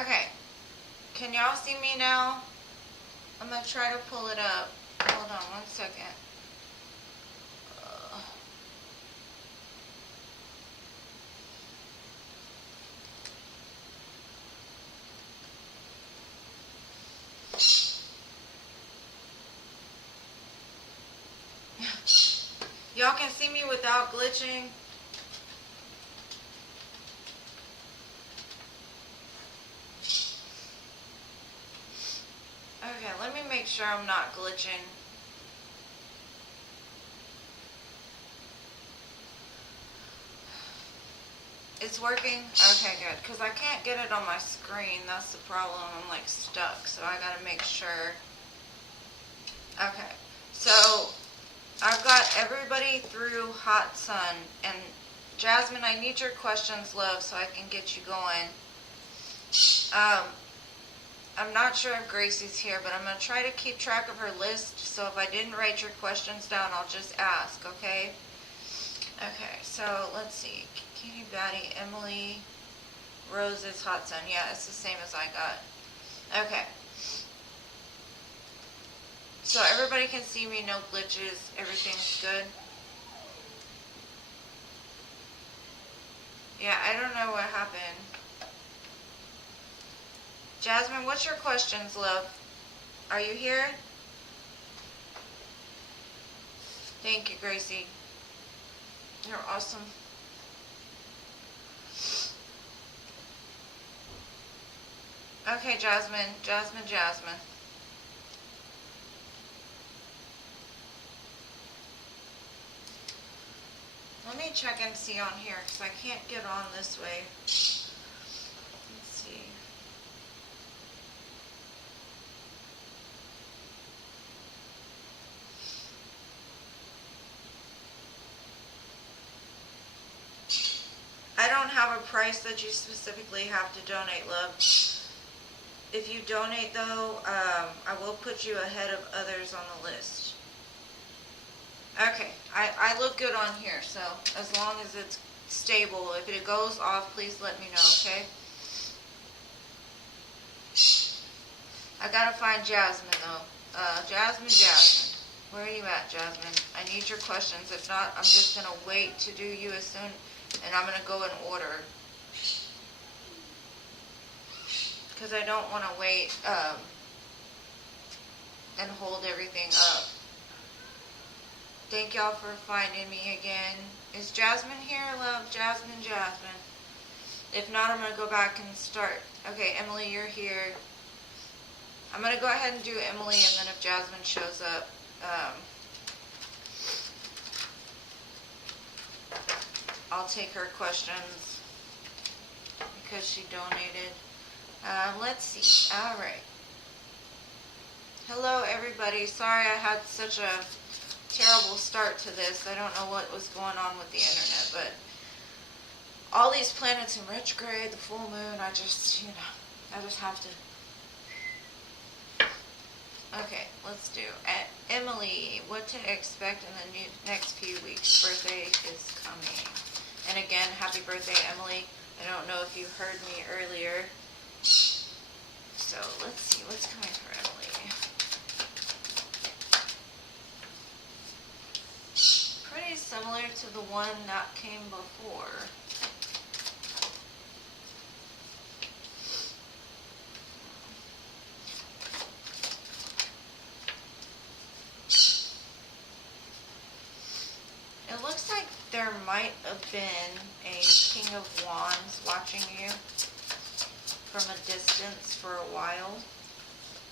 Okay. Can y'all see me now? I'm going to try to pull it up. Hold on 1 second. Y'all can see me without glitching. Okay, let me make sure I'm not glitching. It's working? Okay, good. Because I can't get it on my screen. That's the problem. I'm like stuck. So I got to make sure. Okay. So I've got everybody through Hot Sun. And Jasmine, I need your questions, love, so I can get you going. I'm not sure if Gracie's here, but I'm going to try to keep track of her list. So if I didn't write your questions down, I'll just ask, okay? Okay, so let's see. Katie, Batty, Emily, Rose's Hot Sun. Yeah, it's the same as I got. Okay. So everybody can see me, no glitches, everything's good. Yeah, I don't know what happened. Jasmine, what's your questions, love? Are you here? Thank you, Gracie. You're awesome. Okay, Jasmine. Let me check and see on here because I can't get on this way. Let's see. I don't have a price that you specifically have to donate, love. If you donate, though, I will put you ahead of others on the list. Okay, I look good on here, so as long as it's stable. If it goes off, please let me know, okay? I gotta find Jasmine, though. Jasmine. Where are you at, Jasmine? I need your questions. If not, I'm just gonna wait to do you as soon, and I'm gonna go in order. Because I don't want to wait and hold everything up. Thank y'all for finding me again. Is Jasmine here, love? Jasmine. If not, I'm going to go back and start. Okay, Emily, you're here. I'm going to go ahead and do Emily, and then if Jasmine shows up, I'll take her questions because she donated. Let's see. All right. Hello, everybody. Sorry I had such a terrible start to this. I don't know what was going on with the internet, but all these planets in retrograde, the full moon, I just have to. Okay, let's do Emily. What to expect in the next few weeks? Birthday is coming. And again, happy birthday, Emily. I don't know if you heard me earlier. So let's see what's coming for Emily. Pretty similar to the one that came before. It looks like there might have been a King of Wands watching you from a distance for a while.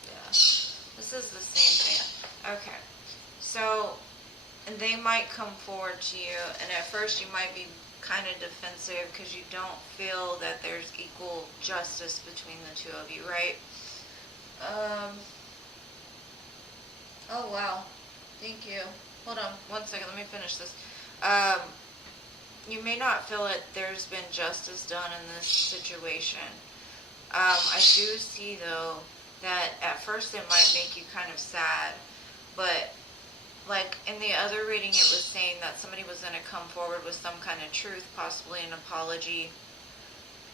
Yeah, this is the same thing. Okay, so, and they might come forward to you, and at first you might be kind of defensive because you don't feel that there's equal justice between the two of you, right? Oh wow, thank you. Hold on 1 second, let me finish this. You may not feel that there's been justice done in this situation. I do see, though, that at first it might make you kind of sad, but like in the other reading it was saying that somebody was going to come forward with some kind of truth, possibly an apology,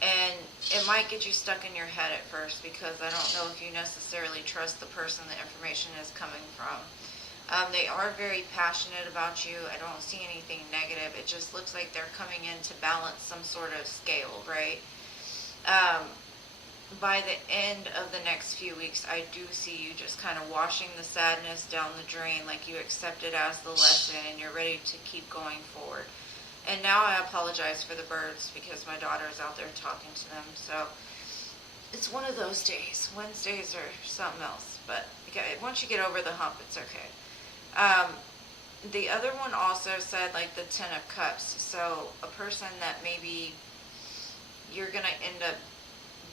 and it it might get you stuck in your head at first because I don't know if you necessarily trust the person the information is coming from. They are very passionate about you. I don't see anything negative. It just looks like they're coming in to balance some sort of scale, right? By the end of the next few weeks, I do see you just kind of washing the sadness down the drain, like you accept it as the lesson and you're ready to keep going forward. And now I apologize for the birds because my daughter is out there talking to them. So it's one of those days. Wednesdays are something else. But once you get over the hump, it's okay. The other one also said like the 10 of Cups. So a person that maybe you're going to end up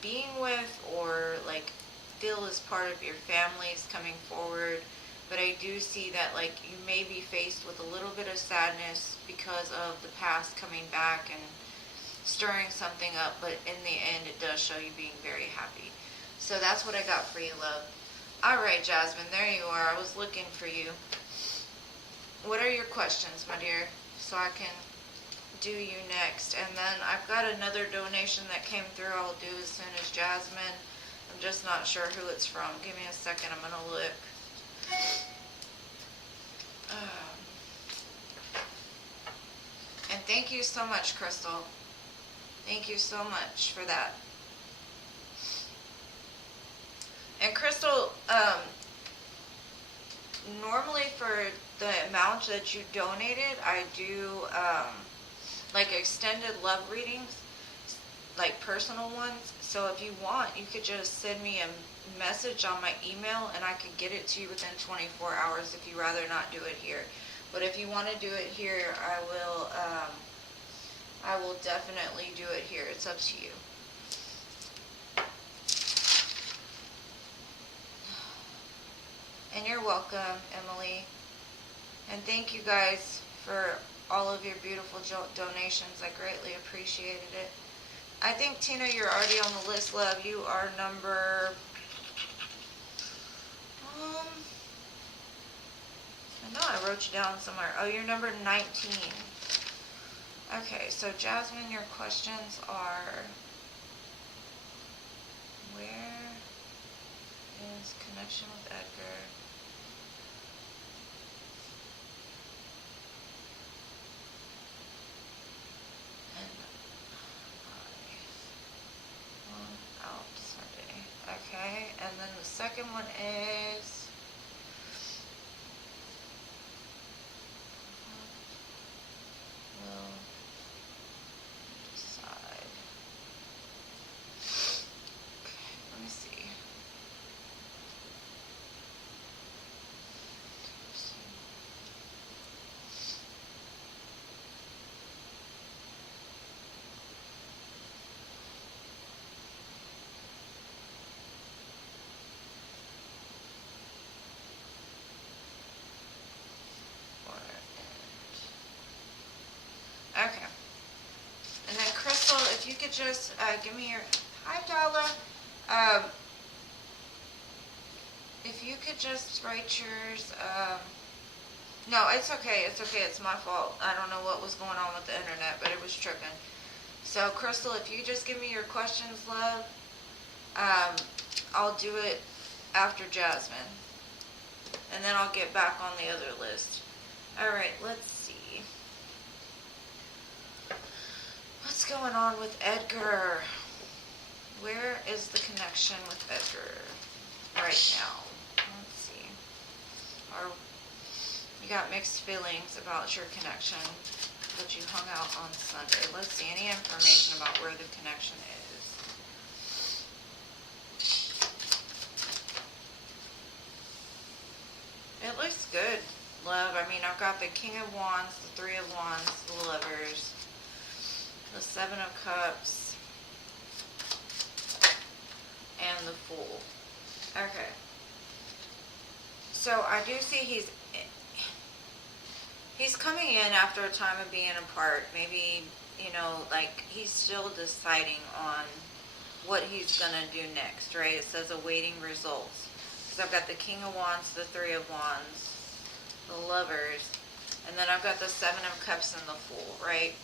being with or like feel as part of your family is coming forward. But I do see that like you may be faced with a little bit of sadness because of the past coming back and stirring something up, but in the end it does show you being very happy. So that's what I got for you, love. Alright, Jasmine, there you are. I was looking for you. What are your questions, my dear? So I can do you next. And then I've got another donation that came through I'll do as soon as Jasmine. I'm just not sure who it's from. Give me a second, I'm going to look. And thank you so much, Crystal. Thank you so much for that. And Crystal, normally for the amount that you donated, I do like extended love readings, like personal ones. So if you want, you could just send me a message on my email and I could get it to you within 24 hours if you rather not do it here. But if you want to do it here, I will definitely do it here. It's up to you. And you're welcome, Emily. And thank you guys for all of your beautiful donations. I greatly appreciated it. I think, Tina, you're already on the list, love. You are number... I know I wrote you down somewhere. Oh, you're number 19. Okay, so Jasmine, your questions are... Where is connection with Edgar? Out Sunday. Okay, and then the second one is will decide. Okay, let me see. Okay. And then Crystal, if you could just give me your... Hi, Dala. If you could just write yours... no, it's okay. It's okay. It's my fault. I don't know what was going on with the internet, but it was tripping. So, Crystal, if you just give me your questions, love, I'll do it after Jasmine. And then I'll get back on the other list. Alright, let's see. What's going on with Edgar? Where is the connection with Edgar right now? Let's see. You got mixed feelings about your connection, but you hung out on Sunday. Let's see. Any information about where the connection is? It looks good, love. I mean, I've got the King of Wands, the Three of Wands, the Lovers, the Seven of Cups, and the Fool. Okay. So I do see he's coming in after a time of being apart. Maybe, you know, like he's still deciding on what he's going to do next, right? It says awaiting results. Because I've got the King of Wands, the Three of Wands, the Lovers, and then I've got the Seven of Cups and the Fool, right?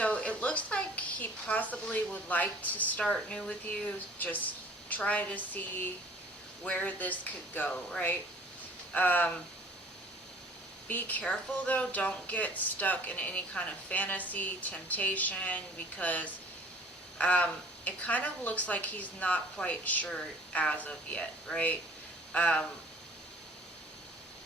So it looks like he possibly would like to start new with you. Just try to see where this could go, right? Be careful though, don't get stuck in any kind of fantasy, temptation, because it kind of looks like he's not quite sure as of yet, right?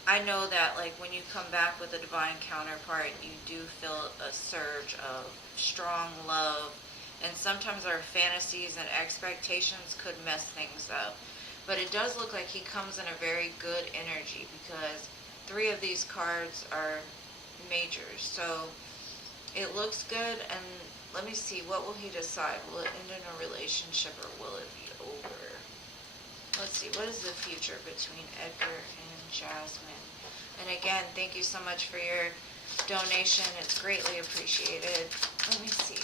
I know that like when you come back with a divine counterpart, you do feel a surge of strong love, and sometimes our fantasies and expectations could mess things up. But it does look like he comes in a very good energy, because 3 of these cards are majors. So it looks good, and let me see, what will he decide? Will it end in a relationship or will it be over? Let's see, what is the future between Edgar and Jasmine? And again, thank you so much for your donation. It's greatly appreciated. Let me see.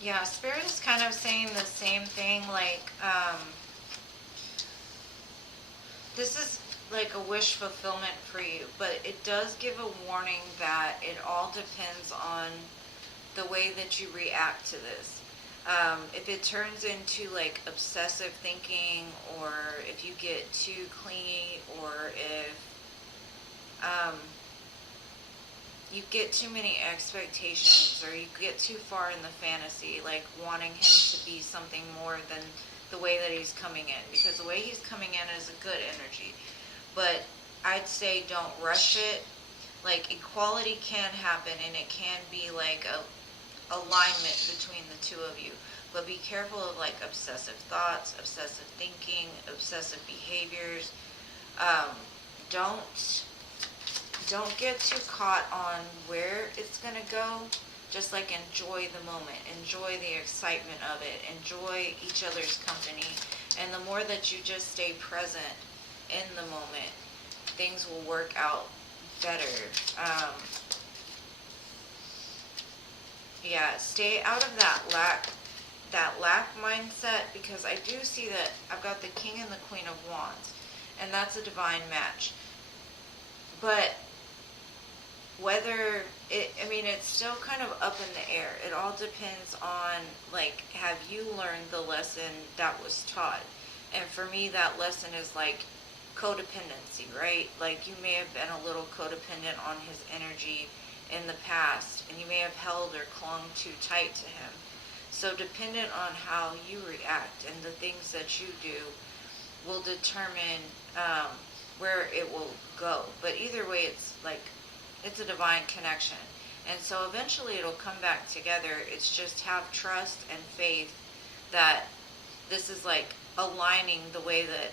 Yeah, Spirit is kind of saying the same thing, like, this is like a wish fulfillment for you, but it does give a warning that it all depends on the way that you react to this. If it turns into like obsessive thinking, or if you get too clingy, or if you get too many expectations, or you get too far in the fantasy, like wanting him to be something more than the way that he's coming in, because the way he's coming in is a good energy. But I'd say don't rush it. Like, equality can happen, and it can be like a alignment between the 2 of you. But be careful of like obsessive thoughts, obsessive thinking, obsessive behaviors. Don't get too caught on where it's gonna go. Just like enjoy the moment, enjoy the excitement of it, enjoy each other's company. And the more that you just stay present in the moment, things will work out better. Yeah, stay out of that lack mindset, because I do see that I've got the King and the Queen of Wands, and that's a divine match. But whether it's still kind of up in the air. It all depends on, like, have you learned the lesson that was taught? And for me, that lesson is like codependency, right? Like, you may have been a little codependent on his energy in the past, and you may have held or clung too tight to him. So dependent on how you react and the things that you do will determine where it will go. But either way, it's like, it's a divine connection. And so eventually it'll come back together. It's just have trust and faith that this is like aligning the way that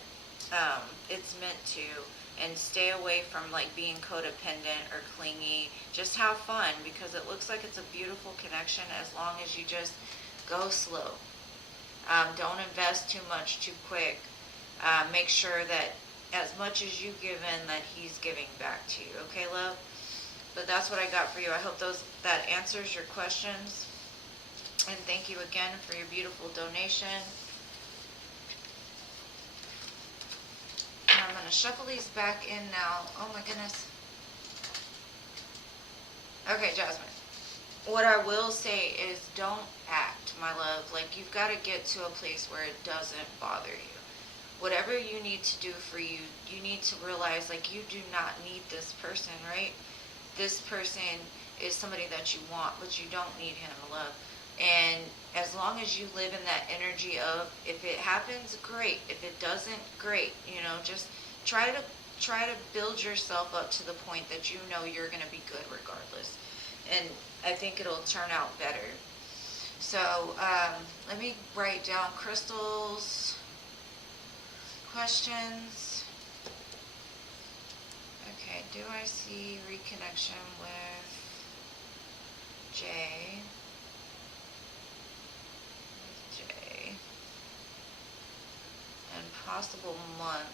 it's meant to, and stay away from like being codependent or clingy. Just have fun, because it looks like it's a beautiful connection as long as you just go slow. Don't invest too much too quick. Make sure that as much as you give in, that he's giving back to you. Okay, love? But that's what I got for you. I hope that answers your questions. And thank you again for your beautiful donation. And I'm going to shuffle these back in now. Oh my goodness. Okay, Jasmine. What I will say is don't act, my love. Like, you've got to get to a place where it doesn't bother you. Whatever you need to do for you, you need to realize, like, you do not need this person, right? This person is somebody that you want, but you don't need him, love. And as long as you live in that energy of, if it happens, great. If it doesn't, great. You know, just try to build yourself up to the point that you know you're going to be good regardless. And I think it'll turn out better. So let me write down crystals, questions. Okay, do I see reconnection with Jay? And possible month.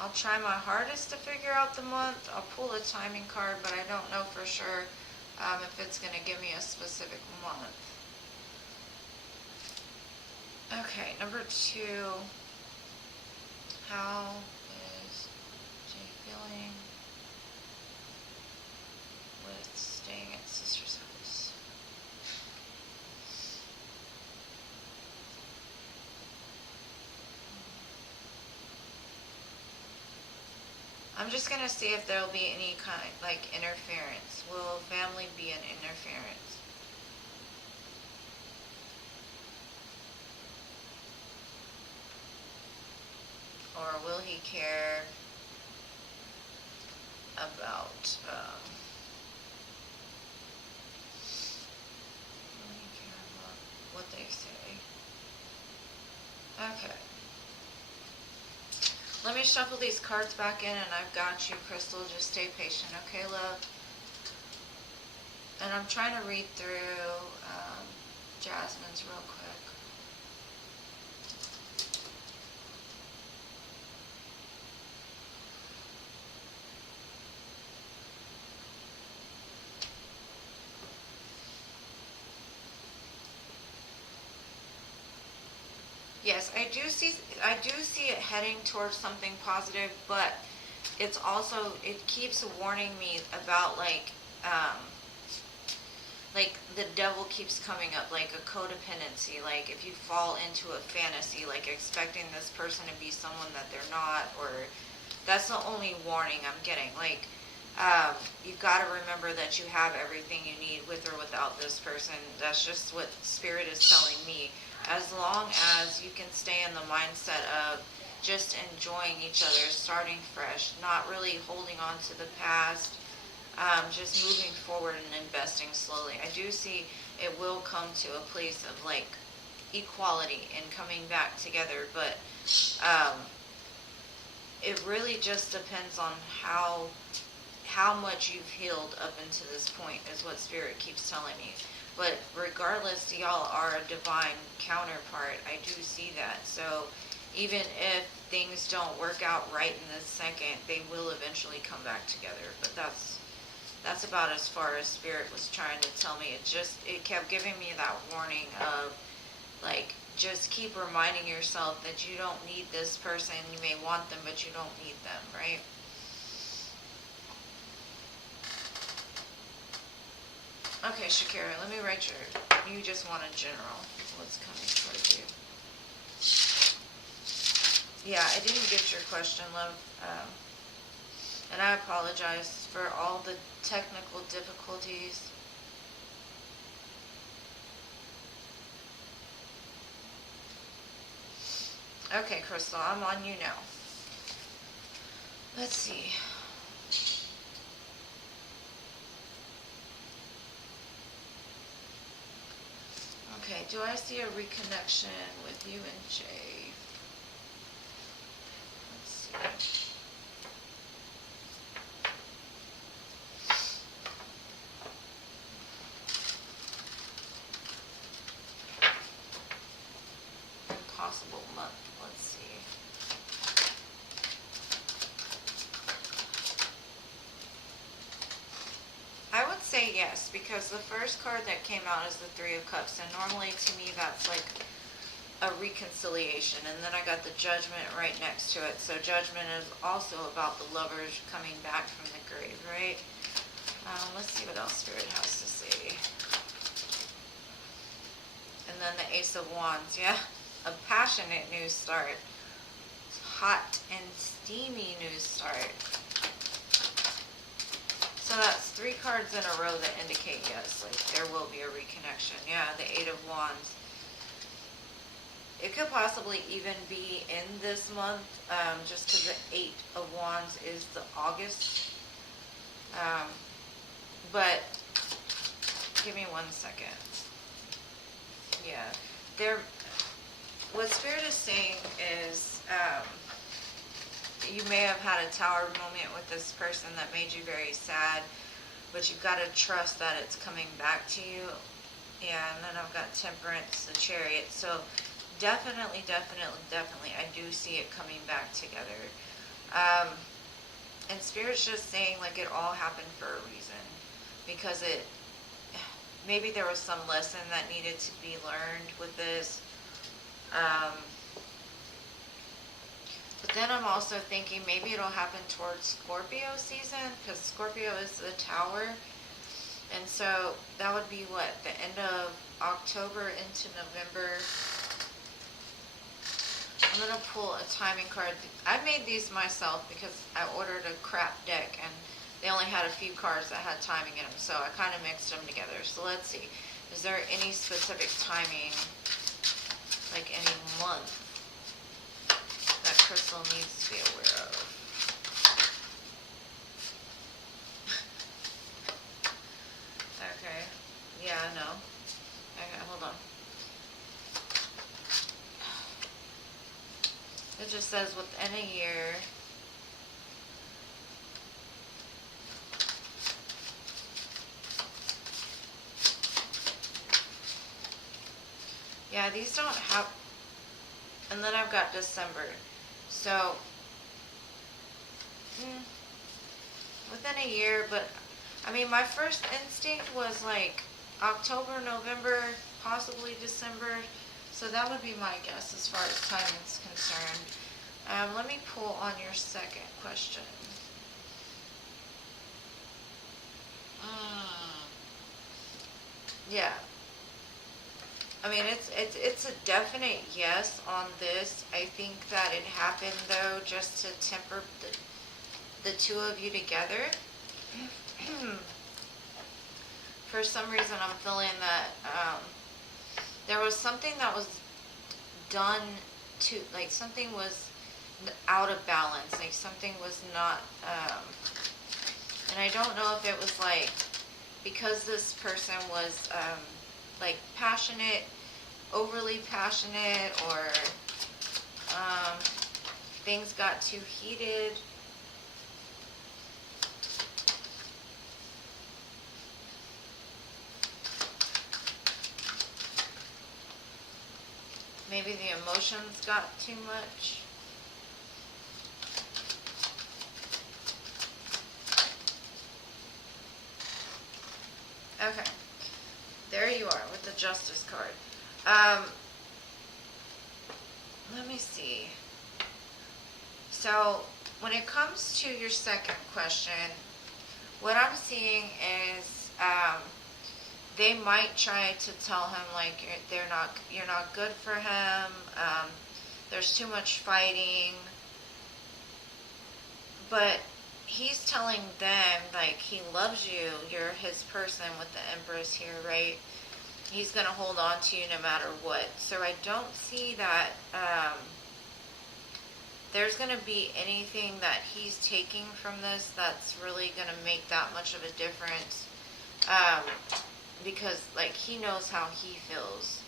I'll try my hardest to figure out the month. I'll pull a timing card, but I don't know for sure if it's going to give me a specific month. Okay, number 2. How is Jay feeling with staying at sister's house? I'm just going to see if there'll be any kind, like, interference. Will family be an interference? Or will he care about, will he care about what they say? Okay. Let me shuffle these cards back in, and I've got you, Crystal. Just stay patient, okay, love? And I'm trying to read through Jasmine's real quick. Yes, I do see it heading towards something positive, but it's also, it keeps warning me about like the devil keeps coming up, like a codependency, like if you fall into a fantasy, like expecting this person to be someone that they're not, or that's the only warning I'm getting. Like, you've got to remember that you have everything you need with or without this person. That's just what Spirit is telling me. As long as you can stay in the mindset of just enjoying each other, starting fresh, not really holding on to the past, just moving forward and investing slowly. I do see it will come to a place of like equality and coming back together, but it really just depends on how much you've healed up into this point is what Spirit keeps telling me. But regardless, y'all are a divine counterpart. I do see that. So even if things don't work out right in this second, they will eventually come back together. But that's about as far as Spirit was trying to tell me. It kept giving me that warning of, like, just keep reminding yourself that you don't need this person. You may want them, but you don't need them, right? Okay, Shakira, let me write you just want a general. What's coming towards you? Yeah, I didn't get your question, love. And I apologize for all the technical difficulties. Okay, Crystal, I'm on you now. Let's see. Okay, do I see a reconnection with you and Jay? Let's see. Impossible month. Let's see. I would say yes, because the first card that came out is the Three of Cups, and normally to me that's like a reconciliation, and then I got the Judgment right next to it. So Judgment is also about the lovers coming back from the grave, right? Let's see what else Spirit has to say. And then the Ace of Wands, yeah, a passionate new start, hot and steamy new start. So that's 3 cards in a row that indicate yes, like there will be a reconnection. Yeah, the 8 of Wands. It could possibly even be in this month, just because the 8 of Wands is the August. But give me 1 second. Yeah, what Spirit is saying is, you may have had a tower moment with this person that made you very sad, but you've got to trust that it's coming back to you. Yeah, and then I've got Temperance, the Chariot. So definitely, I do see it coming back together. And Spirit's just saying like it all happened for a reason, because maybe there was some lesson that needed to be learned with this. But then I'm also thinking maybe it'll happen towards Scorpio season, because Scorpio is the tower. And so that would be what, the end of October into November. I'm going to pull a timing card. I made these myself because I ordered a crap deck and they only had a few cards that had timing in them. So I kind of mixed them together. So let's see. Is there any specific timing, like any month, that Crystal needs to be aware of? Okay. Yeah, no. Okay, hold on. It just says within a year. Yeah, these don't have, and then I've got December. So, within a year, but I mean, my first instinct was like October, November, possibly December. So that would be my guess as far as timing is concerned. Let me pull on your second question. Yeah. I mean, it's a definite yes on this. I think that it happened though just to temper the two of you together. For some reason, I'm feeling that there was something that was done to, like something was out of balance, like something was not, and I don't know if it was like, because this person was like passionate, overly passionate, or things got too heated. Maybe the emotions got too much. Okay. There you are with the Justice card. Let me see. So, when it comes to your second question, what I'm seeing is they might try to tell him like you're not good for him. There's too much fighting, but he's telling them like he loves you. You're his person with the Empress here, right? He's gonna hold on to you no matter what. So I don't see that there's gonna be anything that he's taking from this that's really gonna make that much of a difference. Because like he knows how he feels,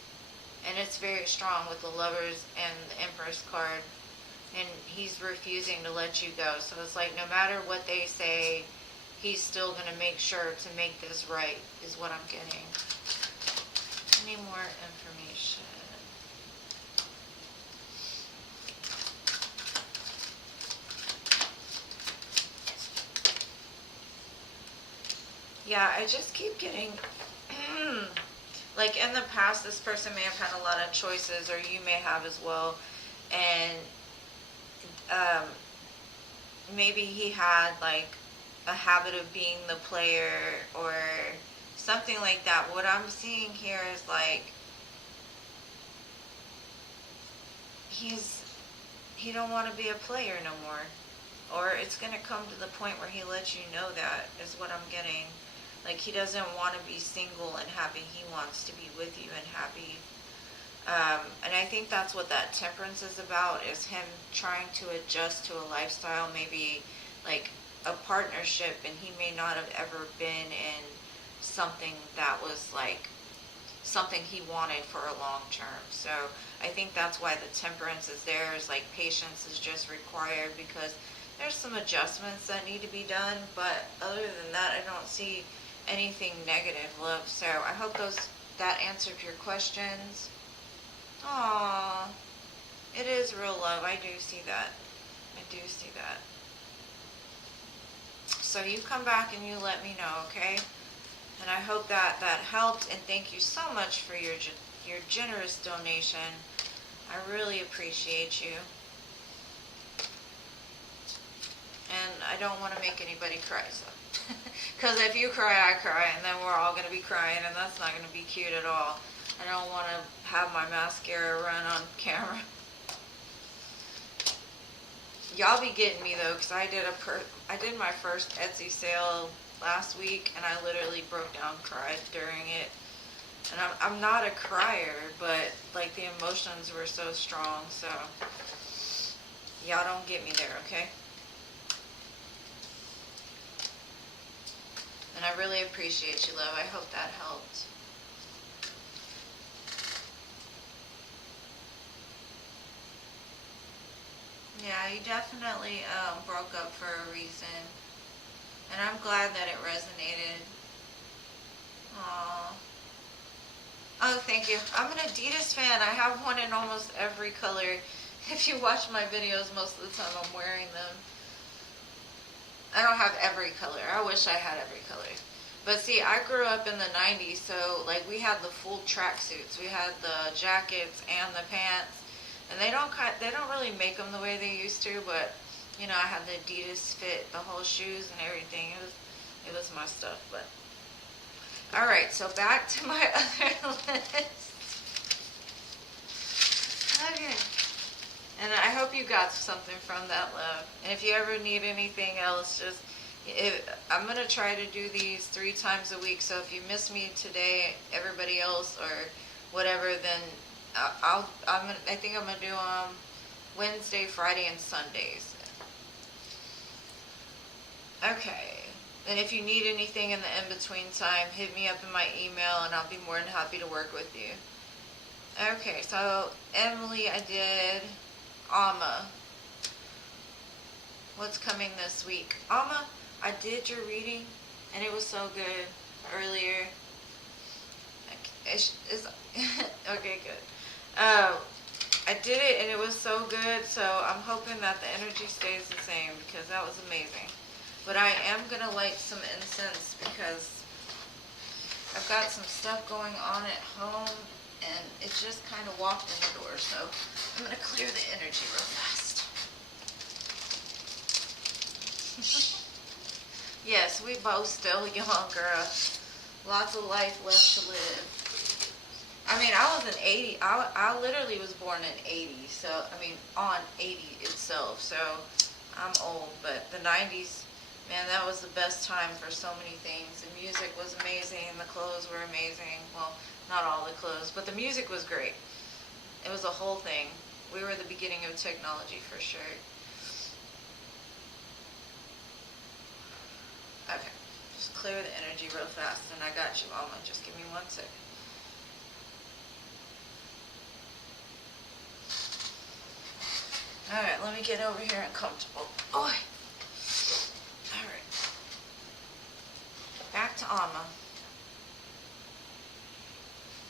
and it's very strong with the Lovers and the Empress card, and he's refusing to let you go. So it's like no matter what they say, he's still going to make sure to make this right, is what I'm getting. Any more information? Yeah, I just keep getting like in the past, this person may have had a lot of choices, or you may have as well, and maybe he had like a habit of being the player or something like that. What I'm seeing here is like he don't want to be a player no more, or it's going to come to the point where he lets you know that, is what I'm getting. Like he doesn't want to be single and happy. He wants to be with you and happy. And I think that's what that Temperance is about, is him trying to adjust to a lifestyle, maybe like a partnership, and he may not have ever been in something that was like something he wanted for a long term. So I think that's why the Temperance is there, is like patience is just required, because there's some adjustments that need to be done, but other than that, I don't see anything negative, love. So I hope that answered your questions. Aww, it is real love. I do see that. I do see that. So you come back and you let me know, okay? And I hope that that helped, and thank you so much for your generous donation. I really appreciate you. And I don't want to make anybody cry, so. Because if you cry, I cry, and then we're all going to be crying, and that's not going to be cute at all. I don't want to have my mascara run on camera. Y'all be getting me though, because I did my first Etsy sale last week, and I literally broke down, cried during it. And I'm not a crier, but like the emotions were so strong, so y'all don't get me there, okay? And I really appreciate you, love. I hope that helped. Yeah, you definitely broke up for a reason. And I'm glad that it resonated. Aww. Oh, thank you. I'm an Adidas fan. I have one in almost every color. If you watch my videos, most of the time I'm wearing them. I don't have every color. I wish I had every color. But see, I grew up in the 90s, so like we had the full tracksuits. We had the jackets and the pants. And they don't really make them the way they used to, but you know, I had the Adidas fit, the whole shoes and everything. It was my stuff, but all right, so back to my other list. Okay. And I hope you got something from that, love. And if you ever need anything else, I'm going to try to do these 3 times a week. So if you miss me today, everybody else or whatever, then I think I'm going to do Wednesday, Friday, and Sundays. Okay. And if you need anything in the in-between time, hit me up in my email and I'll be more than happy to work with you. Okay, so Emily, I did Alma. What's coming this week? Alma, I did your reading and it was so good earlier. Okay, good. I did it and it was so good, so I'm hoping that the energy stays the same because that was amazing. But I am going to light some incense because I've got some stuff going on at home and it just kind of walked in the door, so I'm going to clear the energy real fast. Yes, we both still young, girl. Lots of life left to live. I mean, I was an 80. I literally was born in 80, so, I mean, on 80 itself, so I'm old, but the 90s, man, that was the best time for so many things. The music was amazing, the clothes were amazing. Well, not all the clothes, but the music was great. It was a whole thing. We were the beginning of technology for sure. Okay, just clear the energy real fast, and I got you, Mama. Just give me 1 second. All right, let me get over here and comfortable. All right. Back to Alma.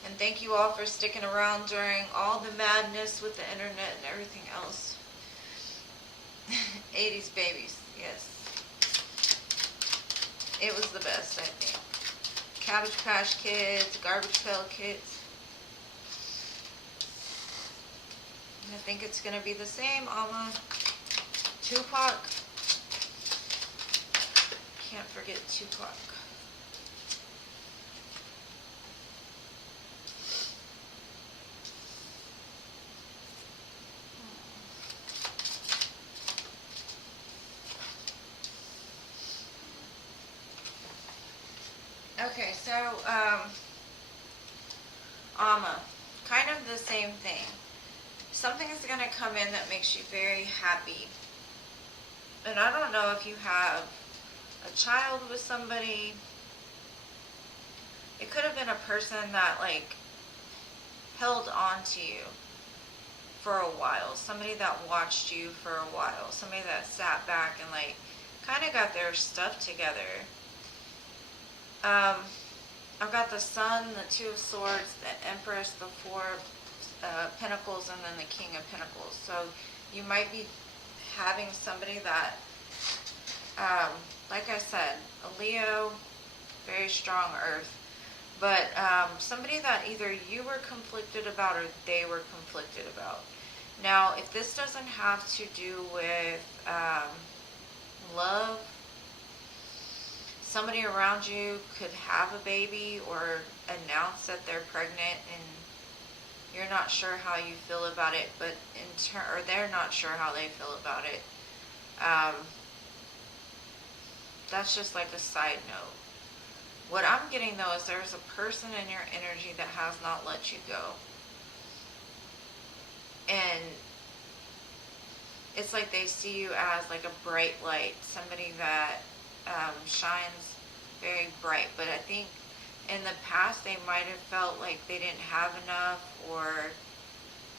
And thank you all for sticking around during all the madness with the internet and everything else. 80s babies, yes. It was the best, I think. Cabbage Patch Kids, Garbage Pail Kids. I think it's going to be the same, Alma. Tupac. Can't forget Tupac. Okay, so, Alma, kind of the same thing. Something is going to come in that makes you very happy. And I don't know if you have a child with somebody. It could have been a person that, like, held on to you for a while. Somebody that watched you for a while. Somebody that sat back and, like, kind of got their stuff together. I've got the Sun, the Two of Swords, the Empress, the Four of Pentacles, and then the King of Pentacles. So you might be having somebody that like I said, a Leo, very strong earth. But somebody that either you were conflicted about or they were conflicted about. Now, if this doesn't have to do with love, somebody around you could have a baby or announce that they're pregnant and you're not sure how you feel about it, but or they're not sure how they feel about it. That's just like a side note. What I'm getting though is there's a person in your energy that has not let you go. And it's like they see you as like a bright light, somebody that shines very bright. But I think in the past they might have felt like they didn't have enough or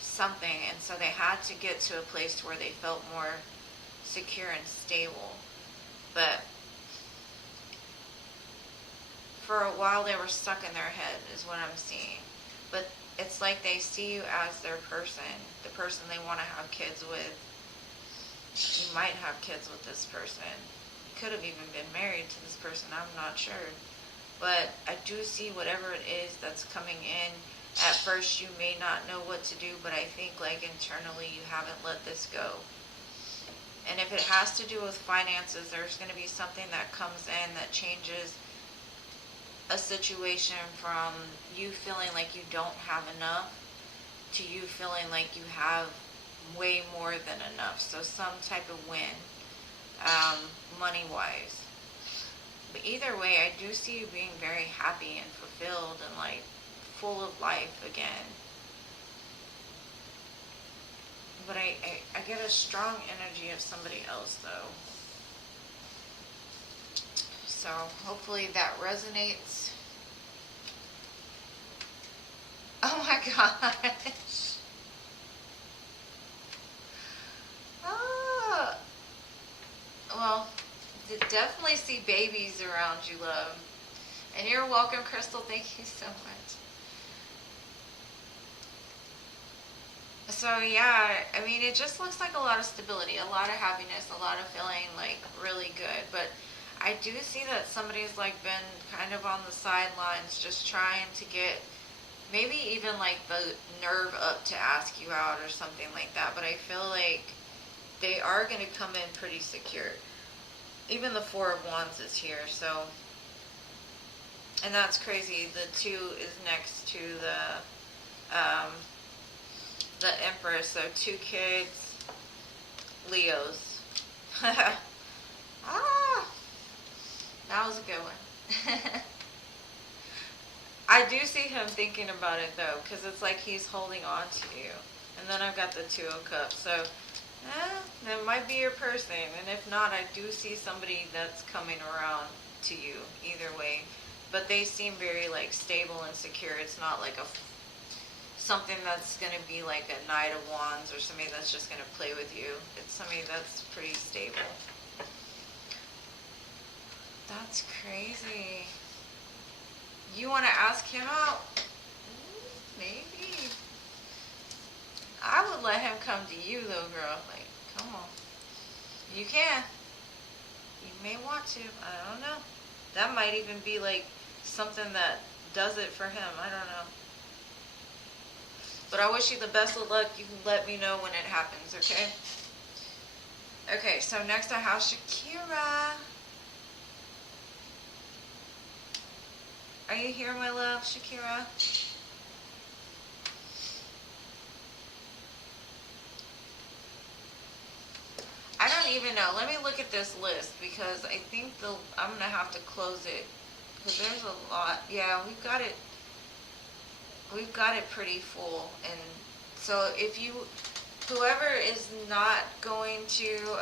something, and so they had to get to a place where they felt more secure and stable. But for a while they were stuck in their head is what I'm seeing. But it's like they see you as their person, the person they want to have kids with. You might have kids with this person. You could have even been married to this person, I'm not sure. But I do see whatever it is that's coming in. At first you may not know what to do, but I think like internally you haven't let this go. And if it has to do with finances, there's going to be something that comes in that changes a situation from you feeling like you don't have enough to you feeling like you have way more than enough. So some type of win, money-wise. But either way, I do see you being very happy and fulfilled and like full of life again. But I get a strong energy of somebody else though. So hopefully that resonates. Oh my gosh. Oh. Well, definitely see babies around you, love. And you're welcome, Crystal. Thank you so much. So yeah, I mean, it just looks like a lot of stability, a lot of happiness, a lot of feeling like really good. But I do see that somebody's like been kind of on the sidelines just trying to get maybe even like the nerve up to ask you out or something like that. But I feel like they are going to come in pretty secure. Even the Four of Wands is here, so, and that's crazy. The 2 is next to the Empress, so 2 kids, Leos. Ah, that was a good one. I do see him thinking about it though, because it's like he's holding on to you. And then I've got the 2 of Cups, so that might be your person. And if not, I do see somebody that's coming around to you either way. But they seem very like stable and secure. It's not like something that's going to be like a Knight of Wands or somebody that's just going to play with you. It's somebody that's pretty stable. That's crazy. You want to ask him out? Maybe. I would let him come to you though, girl. Like, come on. You can. You may want to. I don't know. That might even be like something that does it for him. I don't know. But I wish you the best of luck. You can let me know when it happens, okay? Okay, so next I have Shakira. Are you here, my love, Shakira? I don't even know. Let me look at this list because I think I'm going to have to close it because there's a lot. Yeah, we've got it pretty full. And so whoever is not going to,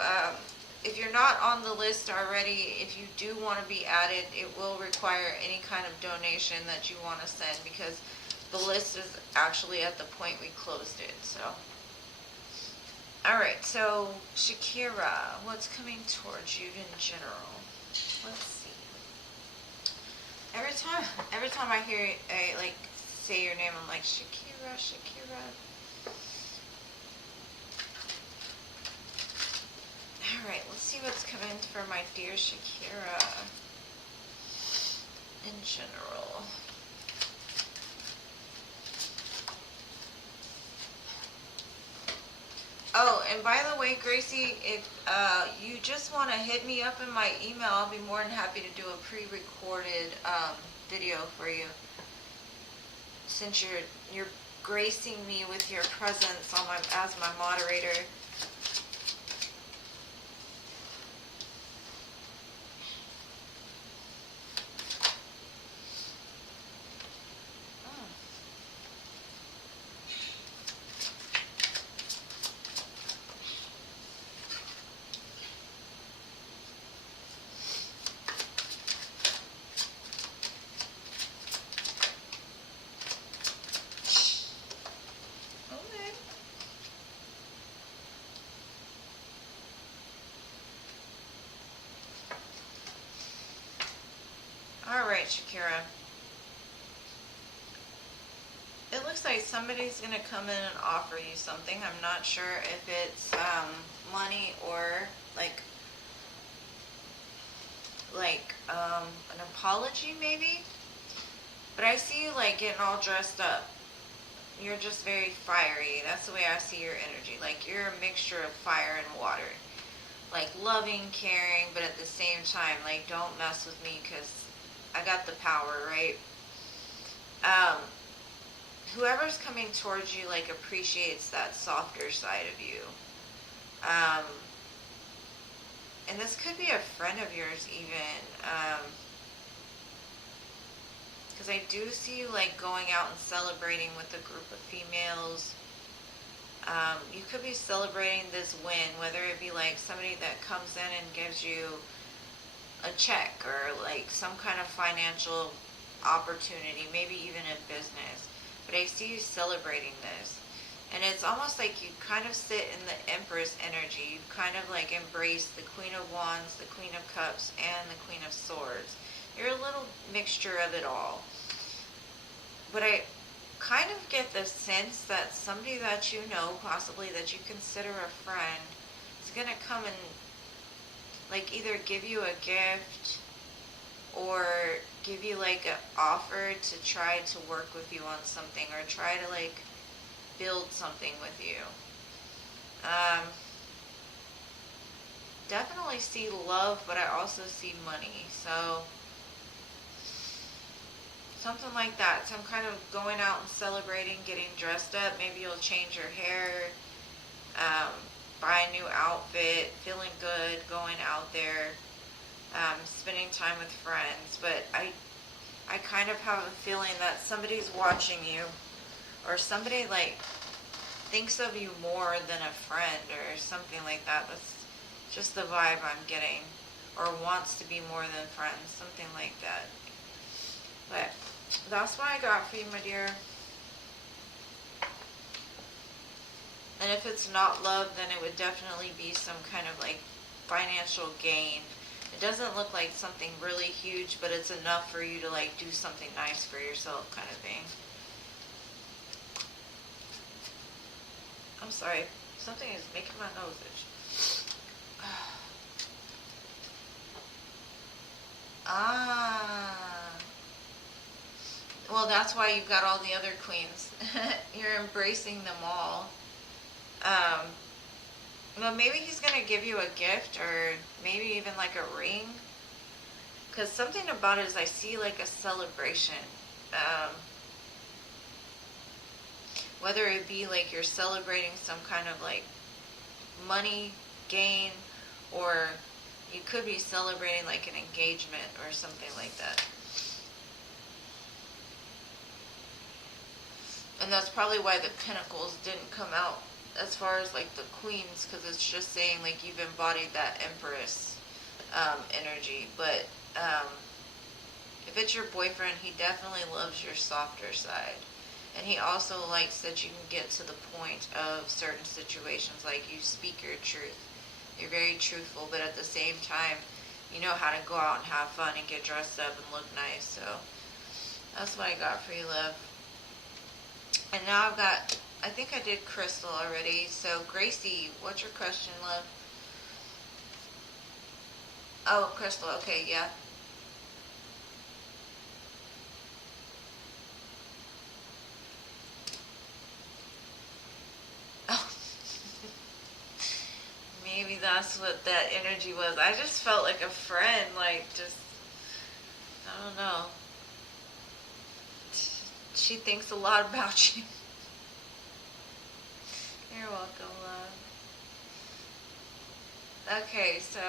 if you're not on the list already, if you do want to be added, it will require any kind of donation that you want to send because the list is actually at the point we closed it. So, alright, so Shakira, what's coming towards you in general? Let's see. Every time I hear say your name, I'm like, Shakira, Shakira. Alright, let's see what's coming for my dear Shakira in general. Oh, and by the way, Gracie, if you just want to hit me up in my email, I'll be more than happy to do a pre-recorded video for you. Since you're gracing me with your presence on as my moderator. Alright, Shakira. It looks like somebody's going to come in and offer you something. I'm not sure if it's money or like an apology maybe. But I see you like getting all dressed up. You're just very fiery. That's the way I see your energy. Like you're a mixture of fire and water. Like loving, caring, but at the same time, like don't mess with me because I got the power, right? Whoever's coming towards you, like, appreciates that softer side of you. And this could be a friend of yours, even. Because I do see you, like, going out and celebrating with a group of females. You could be celebrating this win, whether it be, like, somebody that comes in and gives you a check or like some kind of financial opportunity, maybe even in business. But I see you celebrating this. And it's almost like you kind of sit in the Empress energy. You kind of like embrace the Queen of Wands, the Queen of Cups, and the Queen of Swords. You're a little mixture of it all. But I kind of get the sense that somebody that you know, possibly that you consider a friend, is going to come and like either give you a gift or give you like an offer to try to work with you on something or try to like build something with you. Definitely see love, but I also see money. So something like that. Some kind of going out and celebrating, getting dressed up. Maybe you'll change your hair. Buy a new outfit, feeling good, going out there, spending time with friends. But I kind of have a feeling that somebody's watching you, or somebody like thinks of you more than a friend or something like that. That's just the vibe I'm getting, or wants to be more than friends, something like that. But that's what I got for you, my dear. And if it's not love, then it would definitely be some kind of like financial gain. It doesn't look like something really huge, but it's enough for you to like do something nice for yourself kind of thing. I'm sorry. Something is making my nose itch. Well, that's why you've got all the other queens. You're embracing them all. Well, maybe he's going to give you a gift or maybe even like a ring. Because something about it is I see like a celebration. Whether it be like you're celebrating some kind of like money gain, or you could be celebrating like an engagement or something like that. And that's probably why the Pentacles didn't come out as far as like the Queens, because it's just saying like you've embodied that Empress energy. But if it's your boyfriend, he definitely loves your softer side. And he also likes that you can get to the point of certain situations, like you speak your truth. You're very truthful, but at the same time, you know how to go out and have fun and get dressed up and look nice. So that's what I got for you, love. And now I've got, I think I did Crystal already. So Gracie, what's your question, love? Oh, crystal. Okay, yeah. Oh. Maybe that's what that energy was. I just felt like a friend, like just, I don't know. She thinks a lot about you. You're welcome, love. Okay, so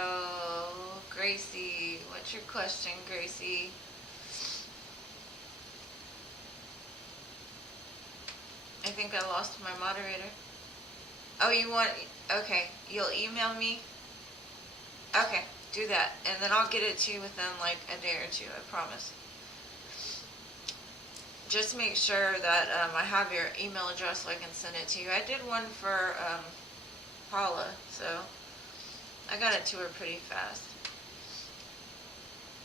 Gracie, what's your question, Gracie? I think I lost my moderator. Oh, you want, okay, you'll email me? Okay, do that, and then I'll get it to you within like a day or two, I promise. Just make sure that I have your email address so I can send it to you. I did one for Paula, so I got it to her pretty fast.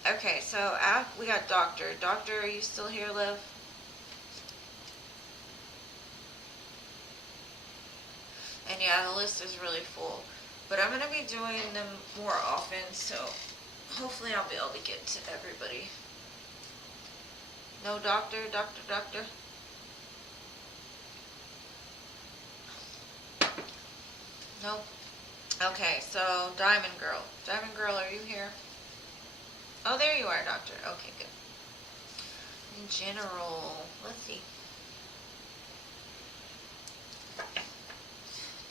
Okay, so we got Doctor. Doctor, are you still here, Liv? And yeah, the list is really full. But I'm going to be doing them more often, so hopefully I'll be able to get to everybody. No doctor, doctor, doctor? Nope. Okay, so Diamond Girl. Diamond Girl, are you here? Oh, there you are, doctor. Okay, good. In general, let's see.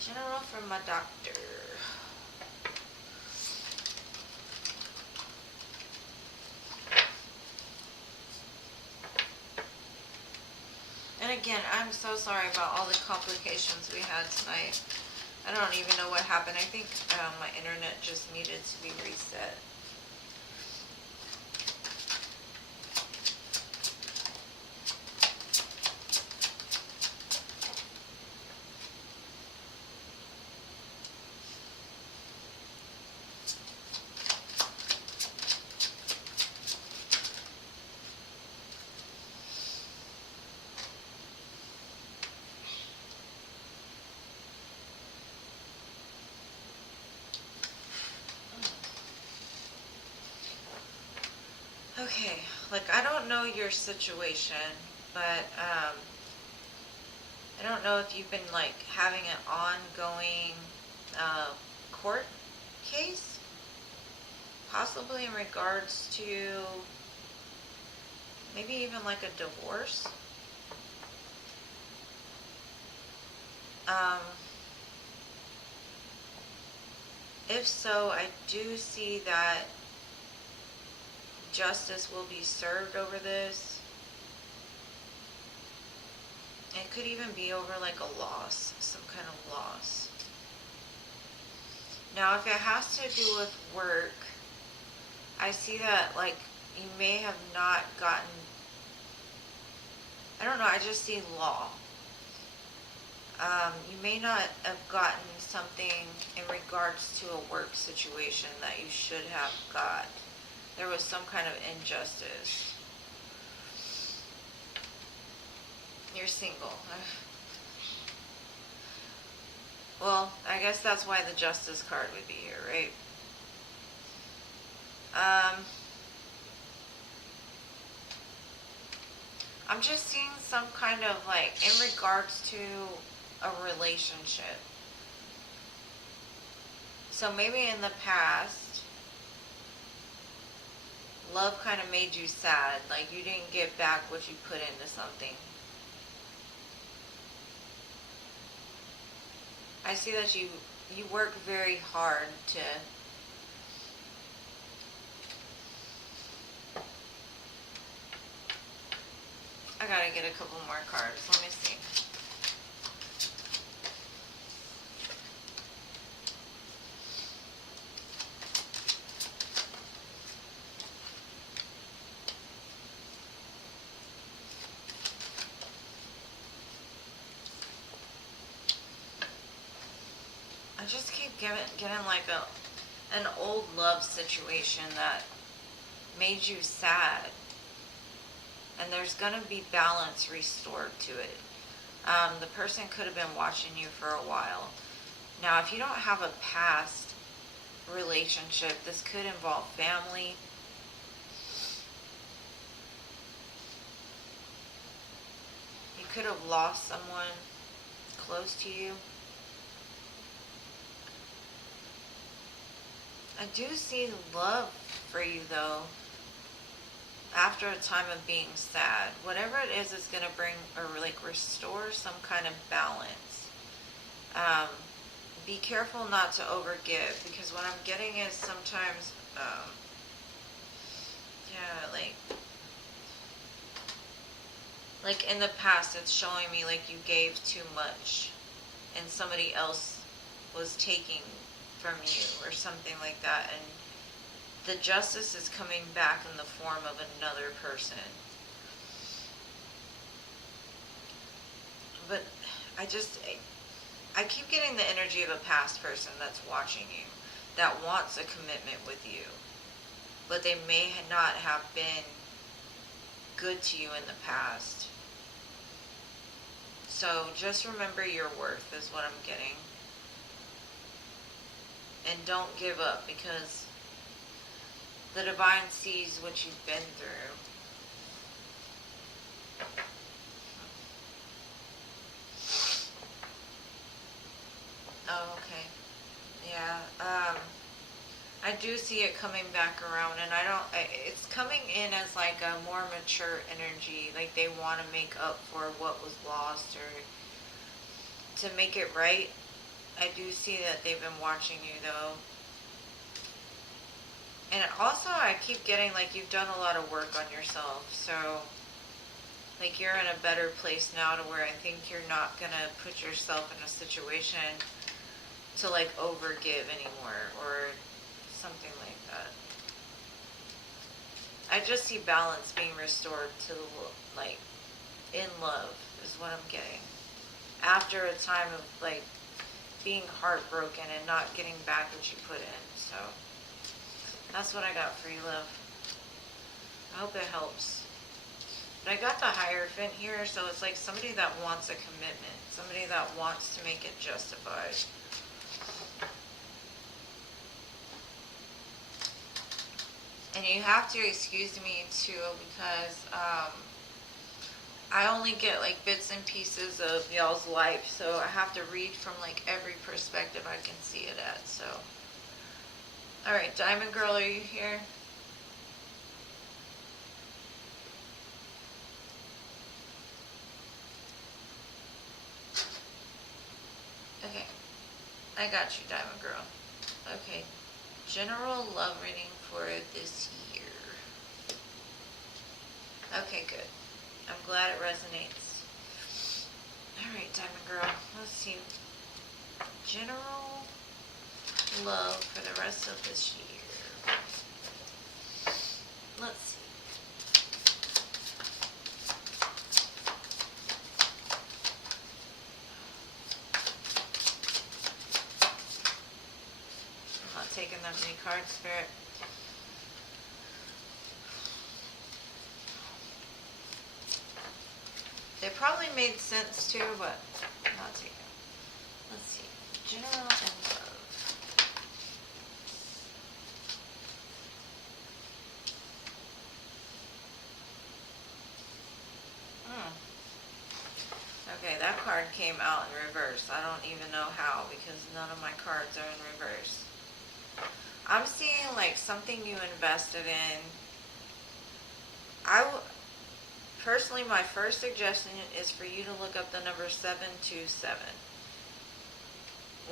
General from my doctor. And again, I'm so sorry about all the complications we had tonight. I don't even know what happened. I think my internet just needed to be reset. Okay, like I don't know your situation, but I don't know if you've been like having an ongoing court case, possibly in regards to maybe even like a divorce. If so, I do see that justice will be served over this. It could even be over like a loss, some kind of loss. Now, if it has to do with work, I see that like you may have not gotten, I don't know, I just see law. You may not have gotten something in regards to a work situation that you should have got. There was some kind of injustice. You're single. Well, I guess that's why the justice card would be here, right? I'm just seeing some kind of like in regards to a relationship. So maybe in the past, love kind of made you sad, like you didn't get back what you put into something. I see that you work very hard to I gotta get a couple more cards. Let me see. I just keep getting like an old love situation that made you sad. And there's going to be balance restored to it. The person could have been watching you for a while. Now, if you don't have a past, relationship. This could involve family. You could have lost someone close to you. I do see love for you though. After a time of being sad, whatever it is going to bring or like restore some kind of balance. Be careful not to overgive, because what I'm getting is sometimes, yeah, like in the past, it's showing me like you gave too much, and somebody else was taking from you or something like that, and the justice is coming back in the form of another person. But I keep getting the energy of a past person that's watching you, that wants a commitment with you, but they may not have been good to you in the past. So just remember your worth is what I'm getting. And don't give up, because the divine sees what you've been through. Oh, okay. Yeah. I do see it coming back around, and it's coming in as like a more mature energy, like they want to make up for what was lost or to make it right. I do see that they've been watching you though. And also I keep getting like you've done a lot of work on yourself, so like you're in a better place now to where I think you're not going to put yourself in a situation to like overgive anymore or something like that. I just see balance being restored to like in love is what I'm getting. After a time of like being heartbroken and not getting back what you put in. So that's what I got for you, love. I hope it helps. But I got the Hierophant here, so it's like somebody that wants a commitment. Somebody that wants to make it justified. And you have to excuse me too, because I only get like bits and pieces of y'all's life, so I have to read from like every perspective I can see it at. So, all right, Diamond Girl, are you here? Okay, I got you, Diamond Girl. Okay, general love reading for this year. Okay, good. I'm glad it resonates. Alright, Diamond Girl, let's see. General love for the rest of this year. Let's see. I'm not taking that many cards, Spirit. They probably made sense too, but I'm not taking it. Let's see. General and love. Okay, that card came out in reverse. I don't even know how, because none of my cards are in reverse. I'm seeing like something you invested in. Personally, my first suggestion is for you to look up the number 727.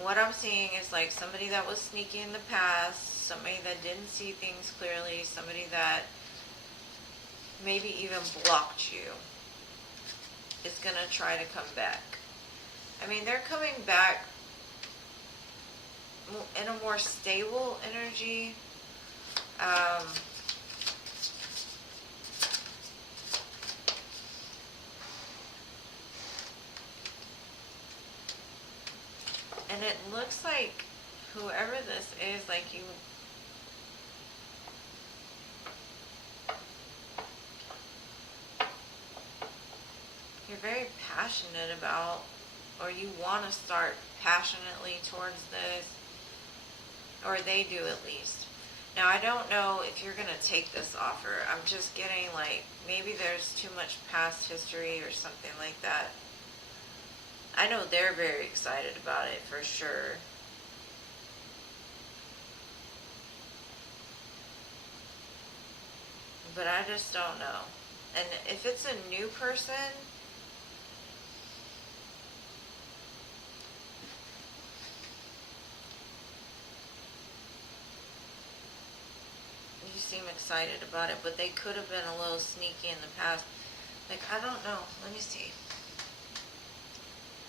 What I'm seeing is like somebody that was sneaky in the past, somebody that didn't see things clearly, somebody that maybe even blocked you is going to try to come back. I mean, they're coming back in a more stable energy. And it looks like whoever this is, like you're very passionate about, or you want to start passionately towards this. or they do at least. Now, I don't know if you're going to take this offer. I'm just getting like, maybe there's too much past history or something like that. I know they're very excited about it for sure. But I just don't know. And if it's a new person, you seem excited about it, but they could have been a little sneaky in the past. Like, I don't know. Let me see.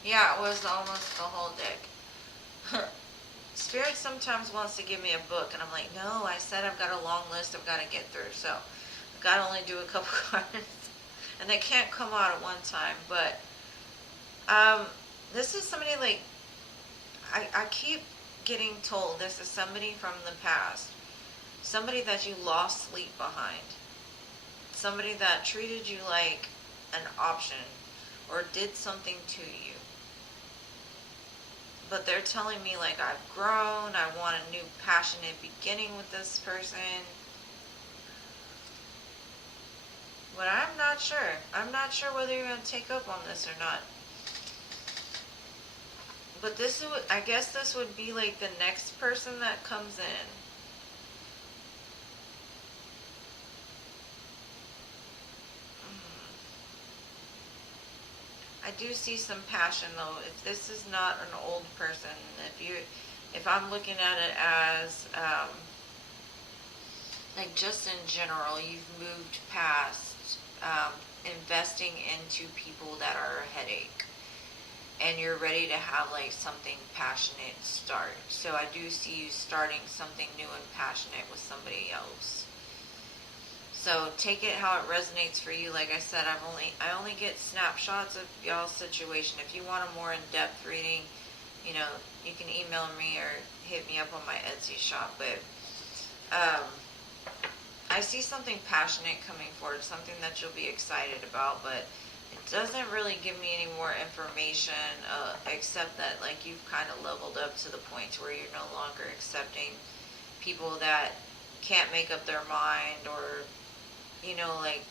Yeah, it was almost the whole deck. Spirit sometimes wants to give me a book, and I'm like, no, I said I've got a long list I've got to get through, so I've got to only do a couple cards. And they can't come out at one time, but this is somebody like, I keep getting told this is somebody from the past. Somebody that you lost sleep behind. Somebody that treated you like an option or did something to you. But they're telling me like I've grown, I want a new passionate beginning with this person. But I'm not sure. I'm not sure whether you're going to take up on this or not. But this is, I guess this would be like the next person that comes in. I do see some passion though. If this is not an old person, if I'm looking at it as like just in general, you've moved past investing into people that are a headache, and you're ready to have like something passionate start. So I do see you starting something new and passionate with somebody else. So take it how it resonates for you. Like I said, I only get snapshots of y'all's situation. If you want a more in-depth reading, you know, you can email me or hit me up on my Etsy shop. But I see something passionate coming forward, something that you'll be excited about, but it doesn't really give me any more information except that like you've kind of leveled up to the point to where you're no longer accepting people that can't make up their mind or, you know, like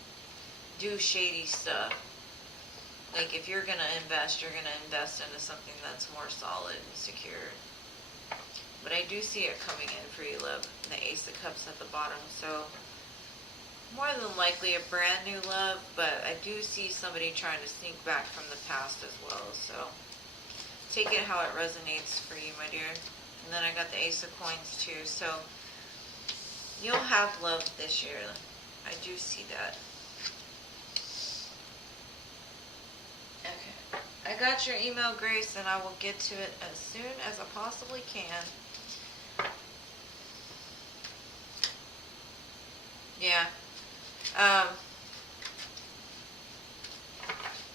do shady stuff. Like if you're going to invest, you're going to invest into something that's more solid and secure. But I do see it coming in for you, love. And the Ace of Cups at the bottom. So more than likely a brand new love, but I do see somebody trying to sneak back from the past as well. So take it how it resonates for you, my dear. And then I got the Ace of Coins too. So you'll have love this year. I do see that. Okay. I got your email, Grace, and I will get to it as soon as I possibly can. Yeah.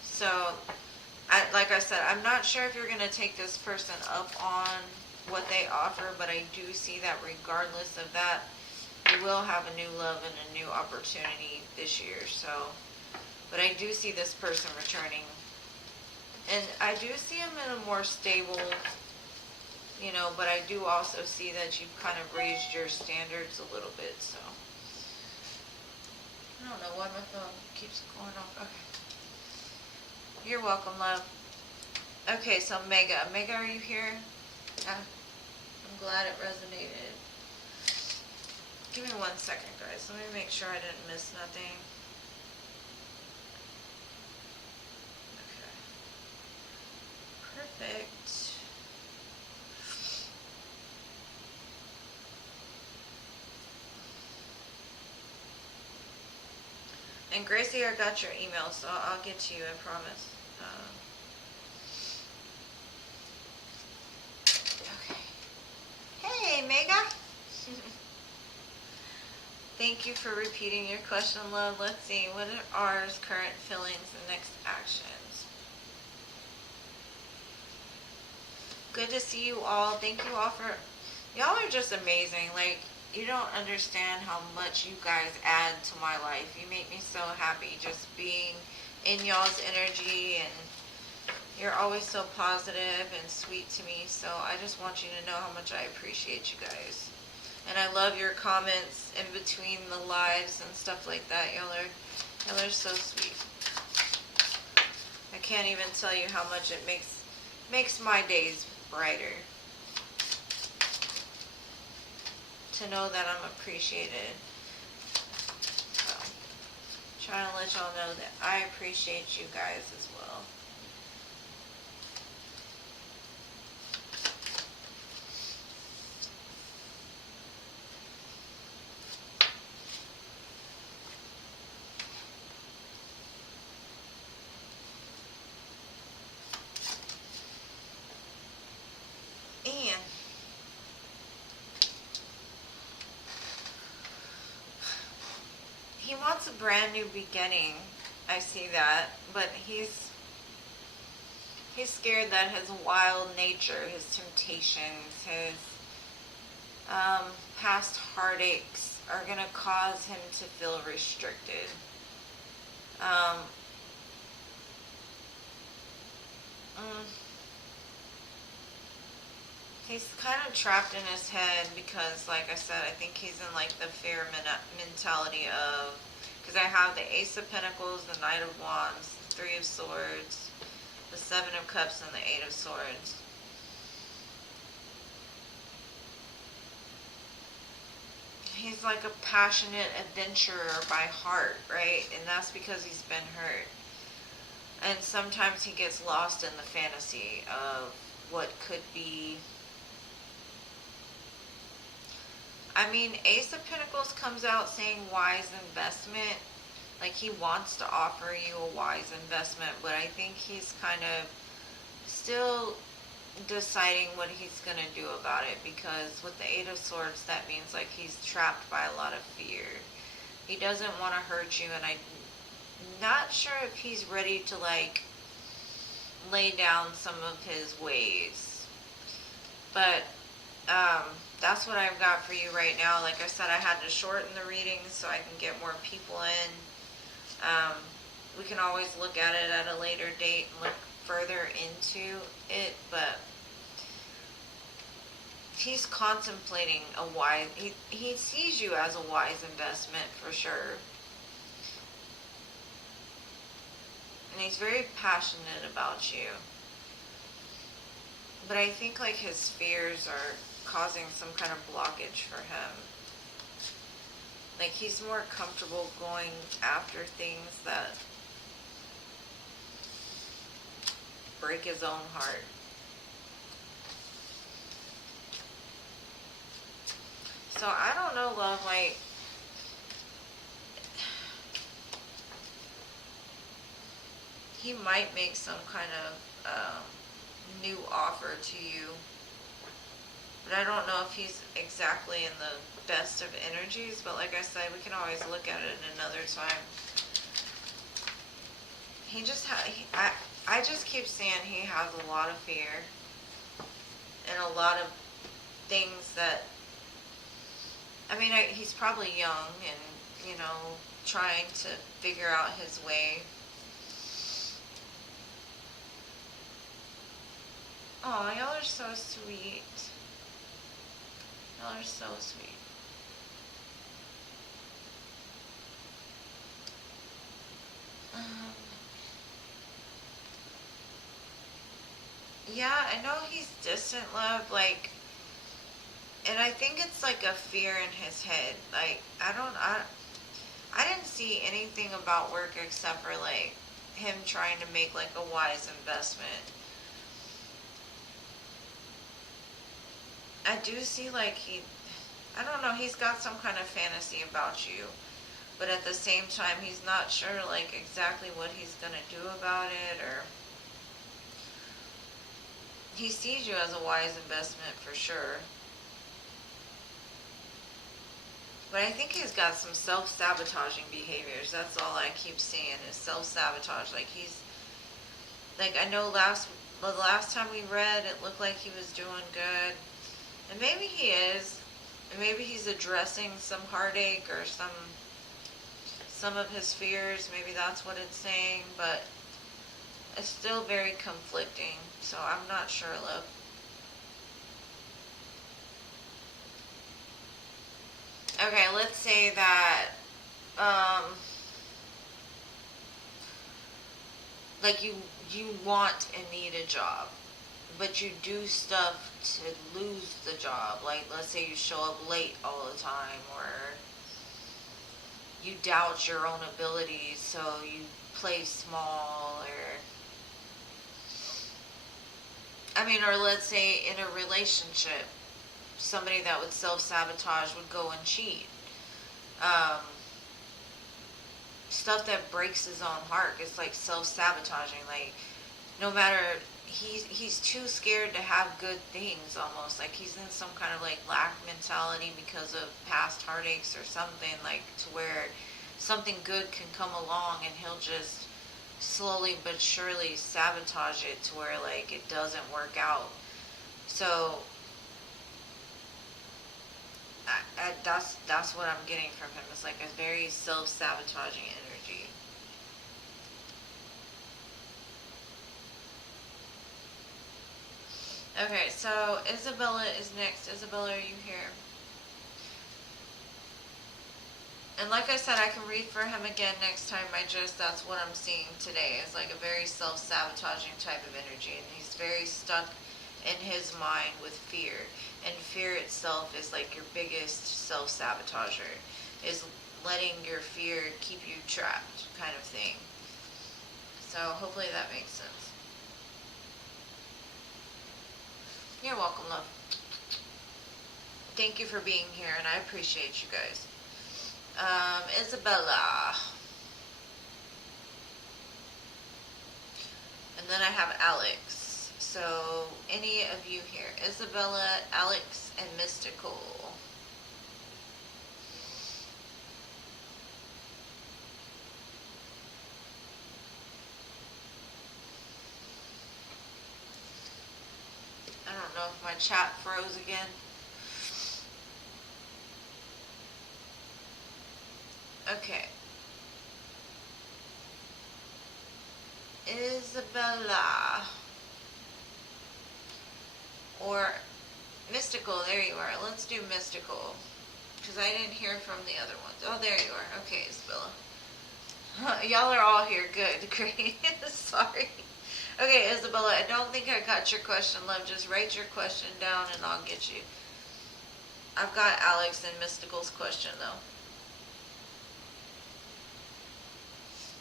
So, like I said, I'm not sure if you're going to take this person up on what they offer, but I do see that regardless of that, you will have a new love and a new opportunity this year. So, but I do see this person returning. And I do see him in a more stable, you know, but I do also see that you've kind of raised your standards a little bit, so. I don't know why my phone keeps going off. Okay. You're welcome, love. Okay, so Mega. Mega, are you here? I'm glad it resonated. Give me 1 second, guys. Let me make sure I didn't miss nothing. Okay. Perfect. And Gracie, I got your email, so I'll get to you, I promise. Okay. Hey, Mega. Thank you for repeating your question, love. Let's see. What are our current feelings and next actions? Good to see you all. Thank you all for... Y'all are just amazing. Like, you don't understand how much you guys add to my life. You make me so happy just being in y'all's energy and You're always so positive and sweet to me, so I just want you to know how much I appreciate you guys. And I love your comments in between the lives and stuff like that. Y'all are so sweet. I can't even tell you how much it makes my days brighter. To know that I'm appreciated. So, trying to let y'all know that I appreciate you guys as well. And he wants a brand new beginning. I see that, but he's scared that his wild nature, his temptations, his past heartaches are going to cause him to feel restricted. He's kind of trapped in his head because, like I said, I think he's in like the fear mentality of, because I have the Ace of Pentacles, the Knight of Wands, the Three of Swords, the Seven of Cups, and the Eight of Swords. He's like a passionate adventurer by heart, right? And that's because he's been hurt. And sometimes he gets lost in the fantasy of what could be. I mean, Ace of Pentacles comes out saying wise investment. Like, he wants to offer you a wise investment, but I think he's kind of still deciding what he's going to do about it, because with the Eight of Swords, that means like he's trapped by a lot of fear. He doesn't want to hurt you, and I'm not sure if he's ready to like lay down some of his ways. But that's what I've got for you right now. Like I said, I had to shorten the reading so I can get more people in. We can always look at it at a later date and look further into it, but he's contemplating a wise, he sees you as a wise investment for sure. And he's very passionate about you. But I think like his fears are causing some kind of blockage for him. Like, he's more comfortable going after things that break his own heart. So I don't know, love, like, he might make some kind of new offer to you. But I don't know if he's exactly in the best of energies. But like I said, we can always look at it another time. He just I just keep seeing he has a lot of fear. And a lot of things that, I mean, he's probably young and, you know, trying to figure out his way. Oh, y'all are so sweet. Y'all are so sweet. Yeah, I know he's distant, love, like, and I think it's like a fear in his head. Like, I didn't see anything about work except for like him trying to make like a wise investment. I do see like I don't know, he's got some kind of fantasy about you. But at the same time, he's not sure like exactly what he's going to do about it, or he sees you as a wise investment for sure. But I think he's got some self-sabotaging behaviors. That's all I keep seeing is self-sabotage. Like he's, like I know the last time we read, it looked like he was doing good. And maybe he is. And maybe he's addressing some heartache or some of his fears. Maybe that's what it's saying. But It's still very conflicting, so I'm not sure, love. Okay, let's say that, like you want and need a job, but you do stuff to lose the job. Like, let's say you show up late all the time, or you doubt your own abilities, so you play small, or let's say in a relationship, somebody that would self-sabotage would go and cheat. Stuff that breaks his own heart. It's like self-sabotaging. Like, no matter, he's too scared to have good things, almost. Like, he's in some kind of, like, lack mentality because of past heartaches or something, like, to where something good can come along and he'll just slowly but surely sabotage it to where, like, it doesn't work out. So that's what I'm getting from him. It's like a very self-sabotaging energy. Okay, so Isabella is next. Isabella, are you here? And like I said, I can read for him again next time. That's what I'm seeing today. It's like a very self-sabotaging type of energy. And he's very stuck in his mind with fear. And fear itself is like your biggest self-sabotager. Is letting your fear keep you trapped, kind of thing. So hopefully that makes sense. You're welcome, love. Thank you for being here, and I appreciate you guys. Isabella. And then I have Alex. So, any of you here? Isabella, Alex, and Mystical. I don't know if my chat froze again. Okay. Isabella. Or Mystical, there you are. Let's do Mystical. Because I didn't hear from the other ones. Oh, there you are. Okay, Isabella. Y'all are all here. Good. Great. Sorry. Okay, Isabella, I don't think I got your question, love. Just write your question down and I'll get you. I've got Alex and Mystical's question, though.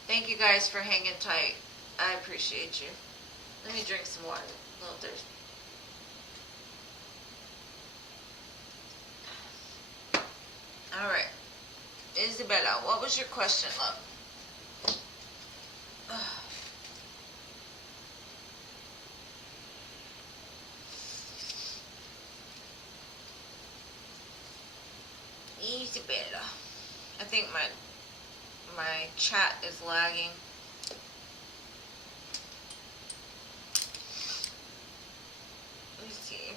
Thank you guys for hanging tight. I appreciate you. Let me drink some water. A little thirsty. Alright. Isabella, what was your question, love? Isabella. I think my chat is lagging. Let me see.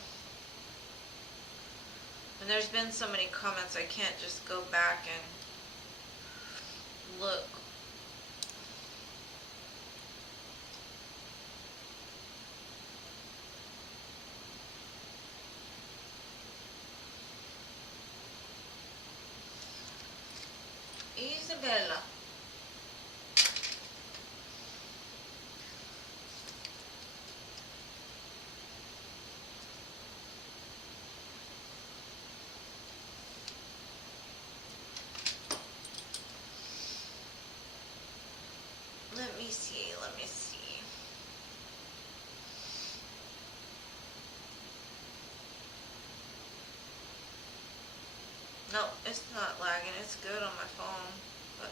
And there's been so many comments, I can't just go back and look. Isabella. Let me see. No, it's not lagging. It's good on my phone. But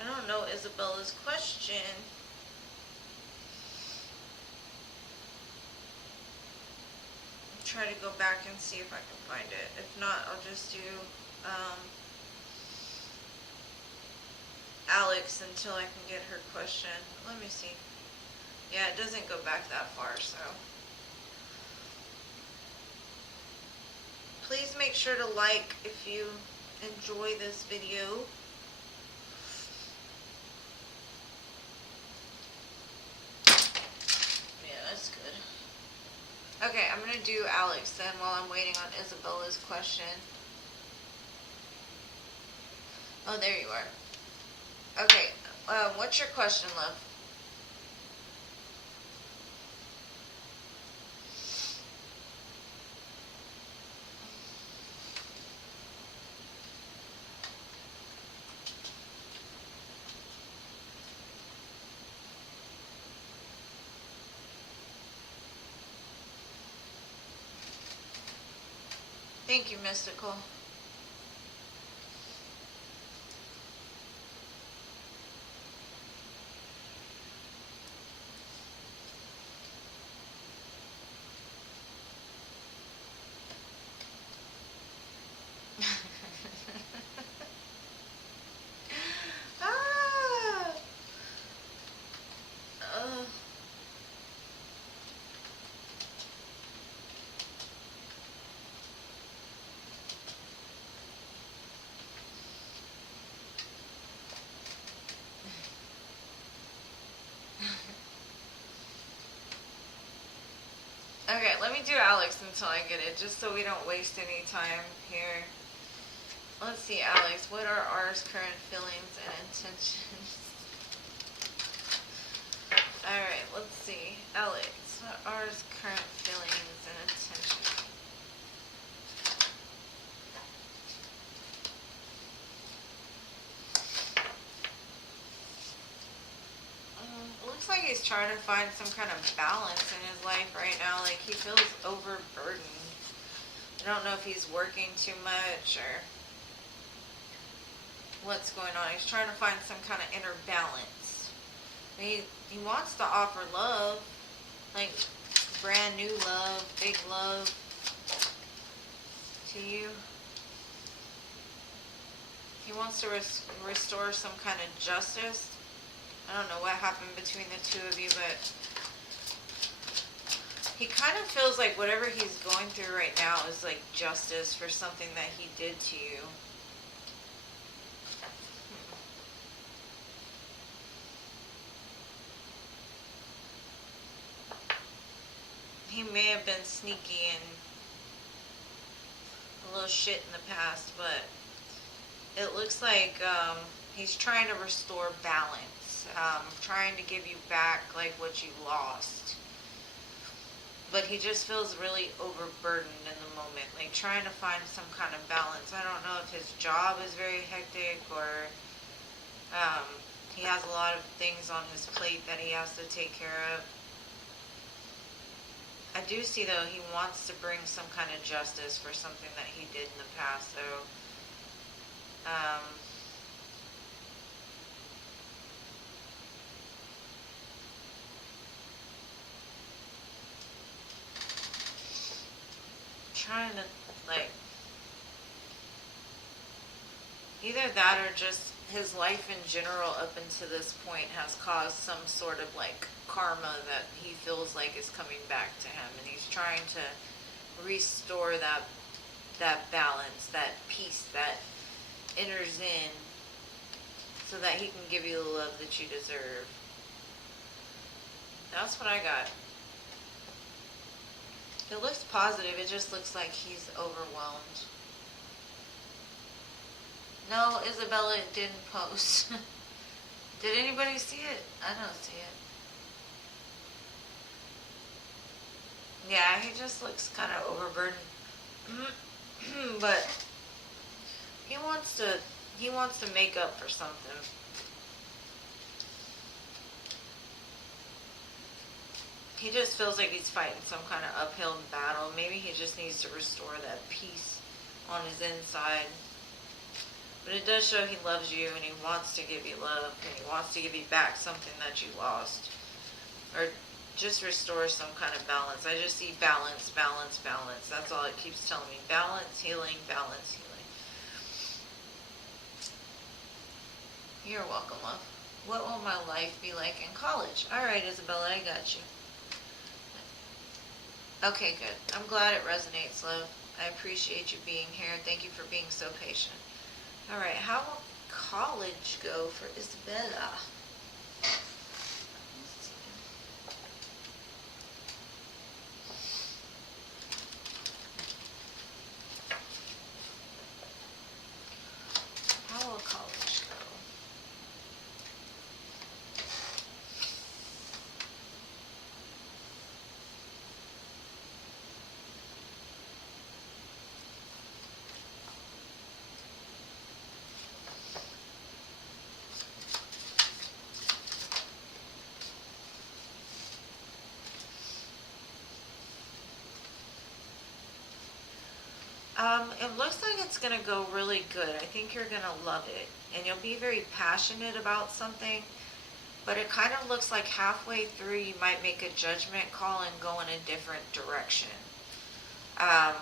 I don't know Isabella's question. I'll try to go back and see if I can find it. If not, I'll just do Alex until I can get her question. Let me see. Yeah, it doesn't go back that far, so. Please make sure to like if you enjoy this video. to do Alex then while I'm waiting on Isabella's question. Oh, there you are. Okay, what's your question, love? Thank you, Mystical. Ah. Okay, let me do Alex until I get it, just so we don't waste any time here. Let's see, Alex, what are R's current feelings and intentions? Alright, let's see. Alex, what are R's current feelings and intentions? It looks like he's trying to find some kind of balance in his life right now. Like, he feels overburdened. I don't know if he's working too much or what's going on. He's trying to find some kind of inner balance. He wants to offer love, like brand new love, big love to you. He wants to restore some kind of justice. I don't know what happened between the two of you, but he kind of feels like whatever he's going through right now is like justice for something that he did to you. He may have been sneaky and a little shit in the past, but it looks like he's trying to restore balance, trying to give you back like what you lost. But he just feels really overburdened in the moment, like trying to find some kind of balance. I don't know if his job is very hectic or he has a lot of things on his plate that he has to take care of. I do see, though, he wants to bring some kind of justice for something that he did in the past, so trying to, like, either that or just his life in general up until this point has caused some sort of, like, karma that he feels like is coming back to him, and he's trying to restore that balance, that peace that enters in, so that he can give you the love that you deserve. That's what I got. It looks positive, it just looks like he's overwhelmed. No, Isabella didn't post. Did anybody see it? I don't see it. Yeah, he just looks kind of overburdened. But he wants to make up for something. He just feels like he's fighting some kind of uphill battle. Maybe he just needs to restore that peace on his inside. But it does show he loves you and he wants to give you love and he wants to give you back something that you lost. Or just restore some kind of balance. I just see balance, balance, balance. That's all it keeps telling me. Balance, healing, balance, healing. You're welcome, love. What will my life be like in college? Alright, Isabella, I got you. Okay, good. I'm glad it resonates, love. I appreciate you being here. Thank you for being so patient. Alright, how will college go for Isabella? It looks like it's going to go really good. I think you're going to love it. And you'll be very passionate about something. But it kind of looks like halfway through you might make a judgment call and go in a different direction. And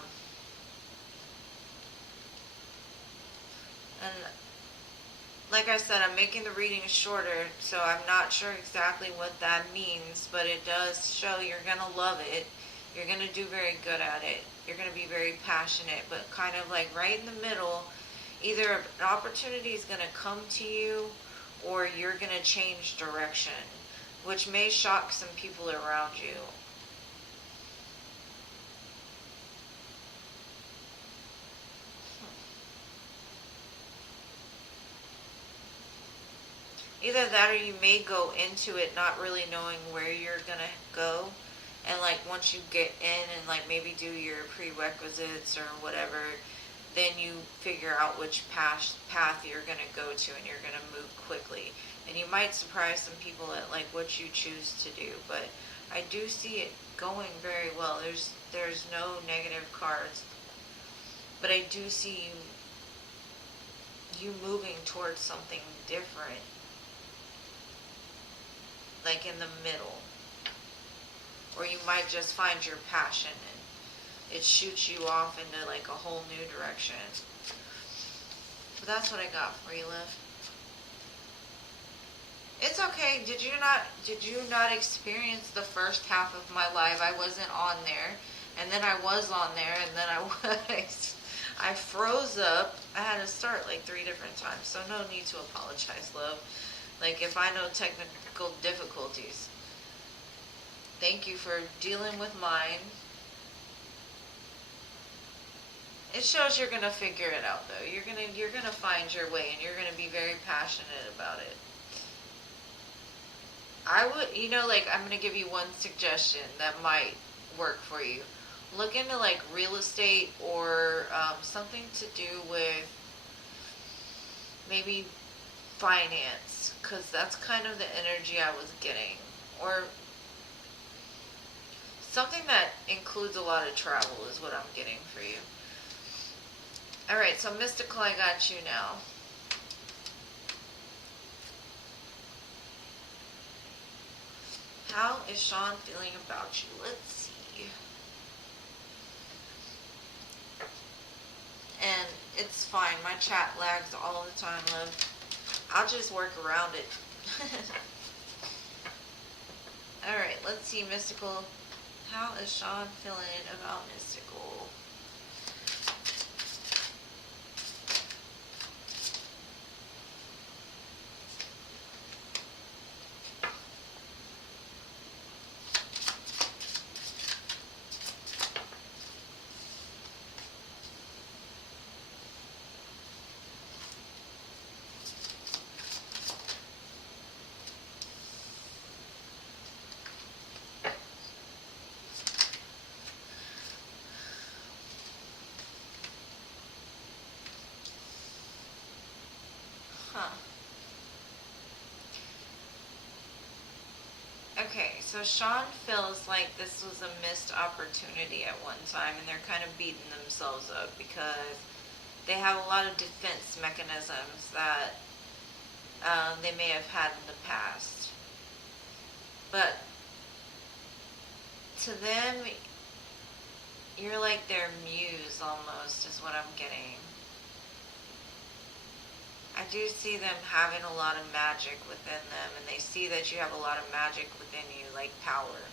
like I said, I'm making the reading shorter, so I'm not sure exactly what that means, but it does show you're going to love it. You're going to do very good at it. You're going to be very passionate, but kind of like right in the middle, either an opportunity is going to come to you or you're going to change direction, which may shock some people around you. Either that or you may go into it not really knowing where you're going to go. And like once you get in and like maybe do your prerequisites or whatever, then you figure out which path you're going to go to and you're going to move quickly. And you might surprise some people at like what you choose to do. But I do see it going very well. There's no negative cards. But I do see you moving towards something different. Like in the middle. Or you might just find your passion and it shoots you off into like a whole new direction. But that's what I got for you, Liv. It's okay. Did you not experience the first half of my live? I wasn't on there, and then I was on there, and then I froze up. I had to start like 3 different times, so no need to apologize, love. Like if I know technical difficulties. Thank you for dealing with mine. It shows you're gonna figure it out though. You're gonna find your way and you're gonna be very passionate about it. I would, like I'm gonna give you one suggestion that might work for you. Look into like real estate or something to do with maybe finance, because that's kind of the energy I was getting. Or something that includes a lot of travel is what I'm getting for you. Alright, so Mystical, I got you now. How is Sean feeling about you? Let's see. And it's fine. My chat lags all the time, love. I'll just work around it. Alright, let's see, Mystical. How is Sean feeling about Mystical? Okay, so Sean feels like this was a missed opportunity at one time, and they're kind of beating themselves up because they have a lot of defense mechanisms that they may have had in the past. But to them, you're like their muse almost, is what I'm getting. I do see them having a lot of magic within them, and they see that you have a lot of magic within you, like power.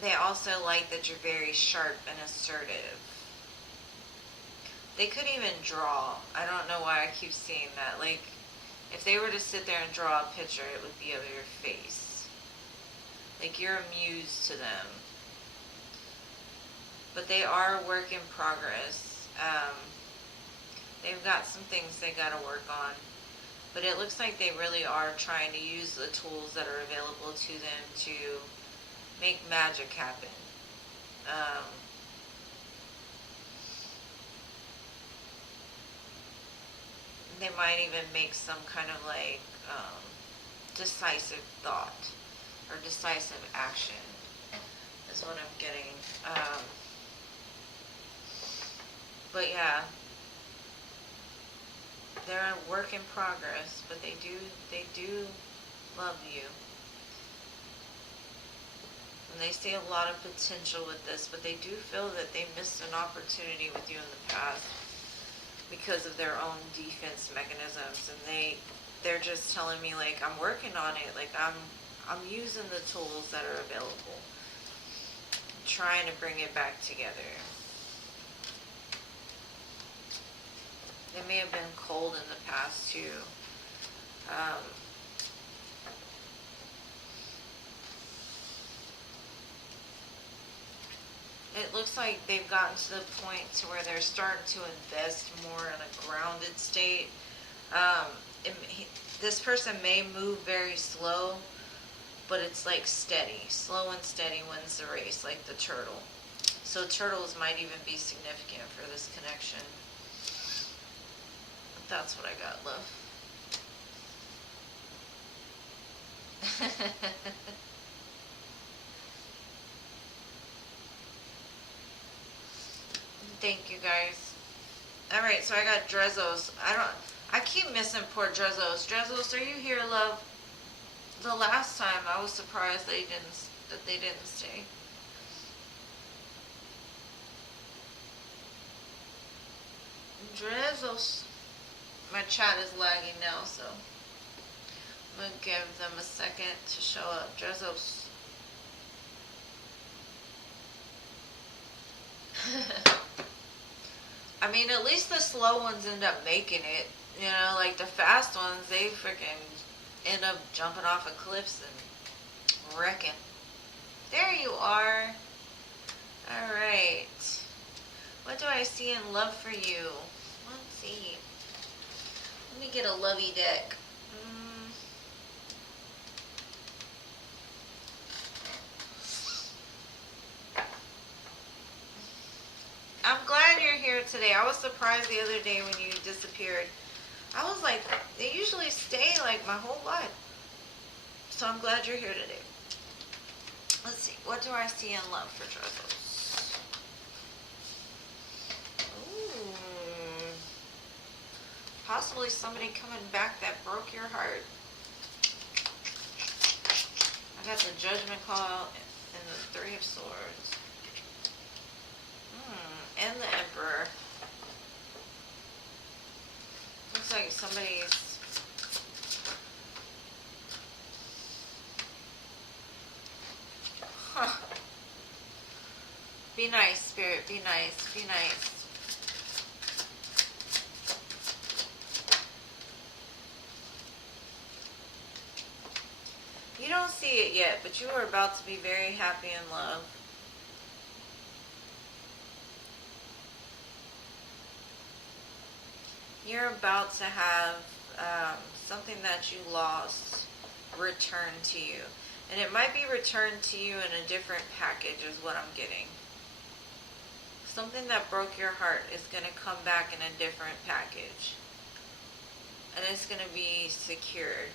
They also like that you're very sharp and assertive. They could even draw. I don't know why I keep seeing that. Like, if they were to sit there and draw a picture, it would be of your face. Like, you're a muse to them. But they are a work in progress. They've got some things they got to work on. But it looks like they really are trying to use the tools that are available to them to make magic happen. They might even make some kind of like decisive thought or decisive action is what I'm getting. But yeah, they're a work in progress, but they do love you. And they see a lot of potential with this, but they do feel that they missed an opportunity with you in the past because of their own defense mechanisms. And they're just telling me, like, I'm working on it. Like, I'm using the tools that are available. I'm trying to bring it back together. They may have been cold in the past too. It looks like they've gotten to the point to where they're starting to invest more in a grounded state. This person may move very slow, but it's like steady. Slow and steady wins the race, like the turtle. So turtles might even be significant for this connection. That's what I got, love. Thank you, guys. Alright, so I got Drezos. I keep missing poor Drezos. Drezos, are you here, love? The last time I was surprised that they didn't stay. Drezos. My chat is lagging now, so I'm going to give them a second to show up. Drezos. I mean, at least the slow ones end up making it. You know, like the fast ones, they freaking end up jumping off of cliffs and wrecking. There you are. Alright. What do I see in love for you? Let's see. Let me get a lovey deck. I'm glad you're here today. I was surprised the other day when you disappeared. I was like, they usually stay like my whole life. So I'm glad you're here today. Let's see. What do I see in love for Drezos? Ooh. Possibly somebody coming back that broke your heart. I got the Judgment call and the Three of Swords. And the Emperor. Looks like somebody's... Huh. Be nice, Spirit. Be nice. Be nice. You don't see it yet, but you are about to be very happy in love. You're about to have something that you lost returned to you. And it might be returned to you in a different package is what I'm getting. Something that broke your heart is going to come back in a different package. And it's going to be secured.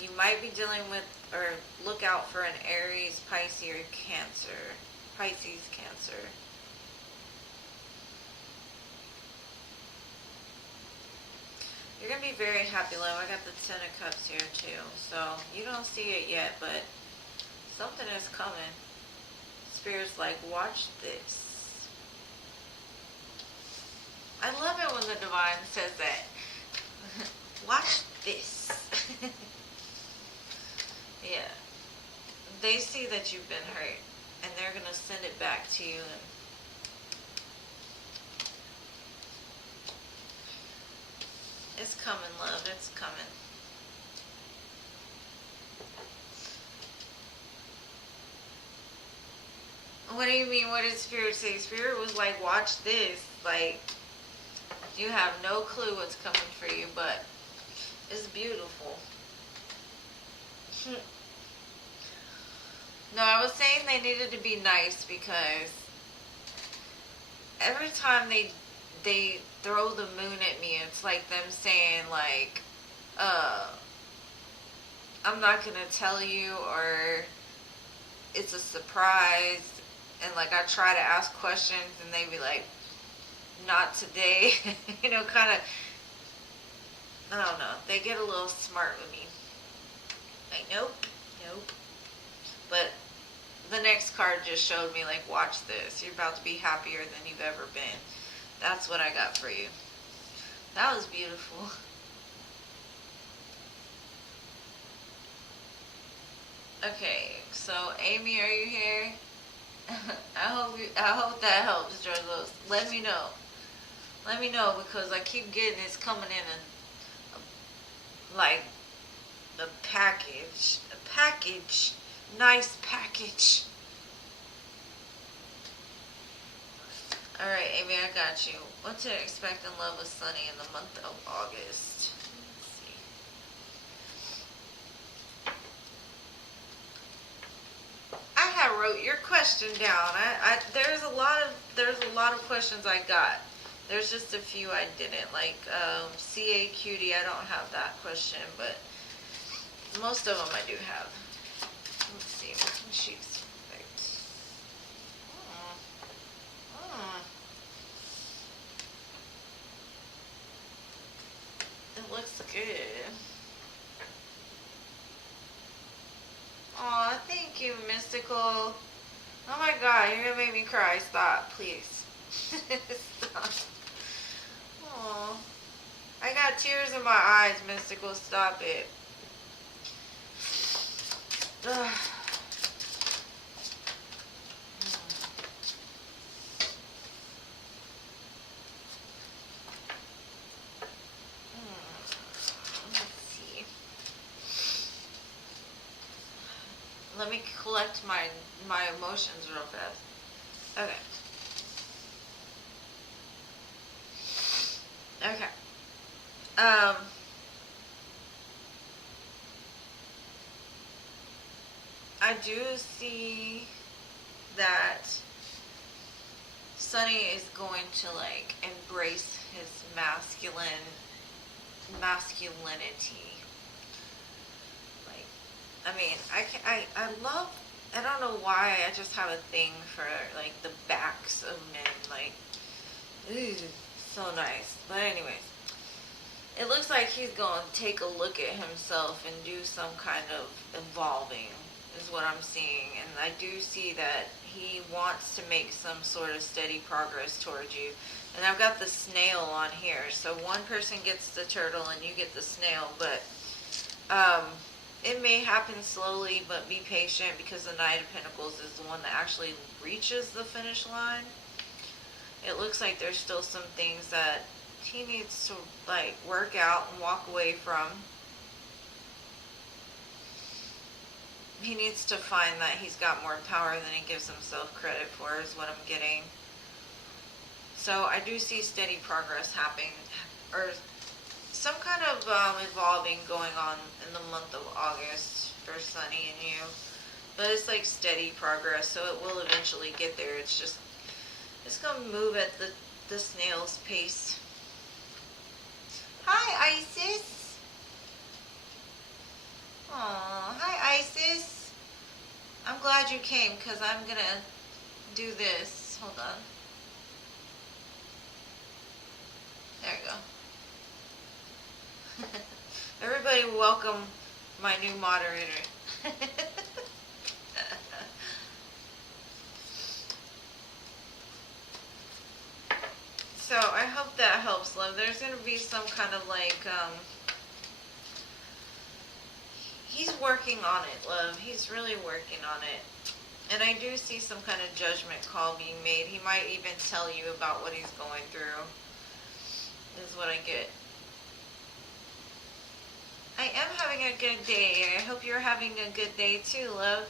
You might be dealing with, or look out for an Aries, Pisces, or Cancer. Pisces, Cancer. You're going to be very happy, love. I got the Ten of Cups here, too. So, you don't see it yet, but something is coming. Spirit's like, watch this. I love it when the Divine says that. Watch this. Yeah. They see that you've been hurt, and they're going to send it back to you. And it's coming, love. It's coming. What do you mean? What did Spirit say? Spirit was like, watch this. Like, you have no clue what's coming for you, but it's beautiful. No, I was saying they needed to be nice because every time they throw the moon at me, it's like them saying like, I'm not gonna tell you, or it's a surprise. And like I try to ask questions and they be like, not today. You know, kind of, I don't know. They get a little smart with me. Like, nope, nope. But the next card just showed me, like, watch this. You're about to be happier than you've ever been. That's what I got for you. That was beautiful. Okay, so Amy, are you here? I hope that helps, Josos. Let me know. Let me know, because I keep getting it's coming in like a package. A package. Nice package. Alright, Amy, I got you. What to expect in love with Sunny in the month of August? Let's see. I had wrote your question down. There's a lot of questions I got. There's just a few I didn't. Like CA Cutie, I don't have that question, but most of them I do have. Let's see. What can she expect? It looks good. Aw, thank you, Mystical. Oh my god, you're gonna make me cry. Stop, please. Stop. Aw. I got tears in my eyes, Mystical. Stop it. Ugh. Let me collect my emotions real fast. Okay. Okay. I do see that Sunny is going to like embrace his masculinity. I mean, I love, I don't know why, I just have a thing for, like, the backs of men, like, ooh, so nice. But anyways, it looks like he's going to take a look at himself and do some kind of evolving, is what I'm seeing. And I do see that he wants to make some sort of steady progress towards you. And I've got the snail on here, so one person gets the turtle and you get the snail, but, it may happen slowly, but be patient, because the Knight of Pentacles is the one that actually reaches the finish line. It looks like there's still some things that he needs to like work out and walk away from. He needs to find that he's got more power than he gives himself credit for, is what I'm getting. So I do see steady progress happening, or some kind of evolving going on in the month of August for Sunny and you. But it's like steady progress, so it will eventually get there. It's just, it's going to move at the snail's pace. Hi, Isis. Aw, hi, Isis. I'm glad you came, because I'm going to do this. Hold on. There you go. Everybody welcome my new moderator. So I hope that helps, love. There's going to be some kind of like, he's working on it, love. He's really working on it. And I do see some kind of judgment call being made. He might even tell you about what he's going through, is what I get. I am having a good day. I hope you're having a good day too, love.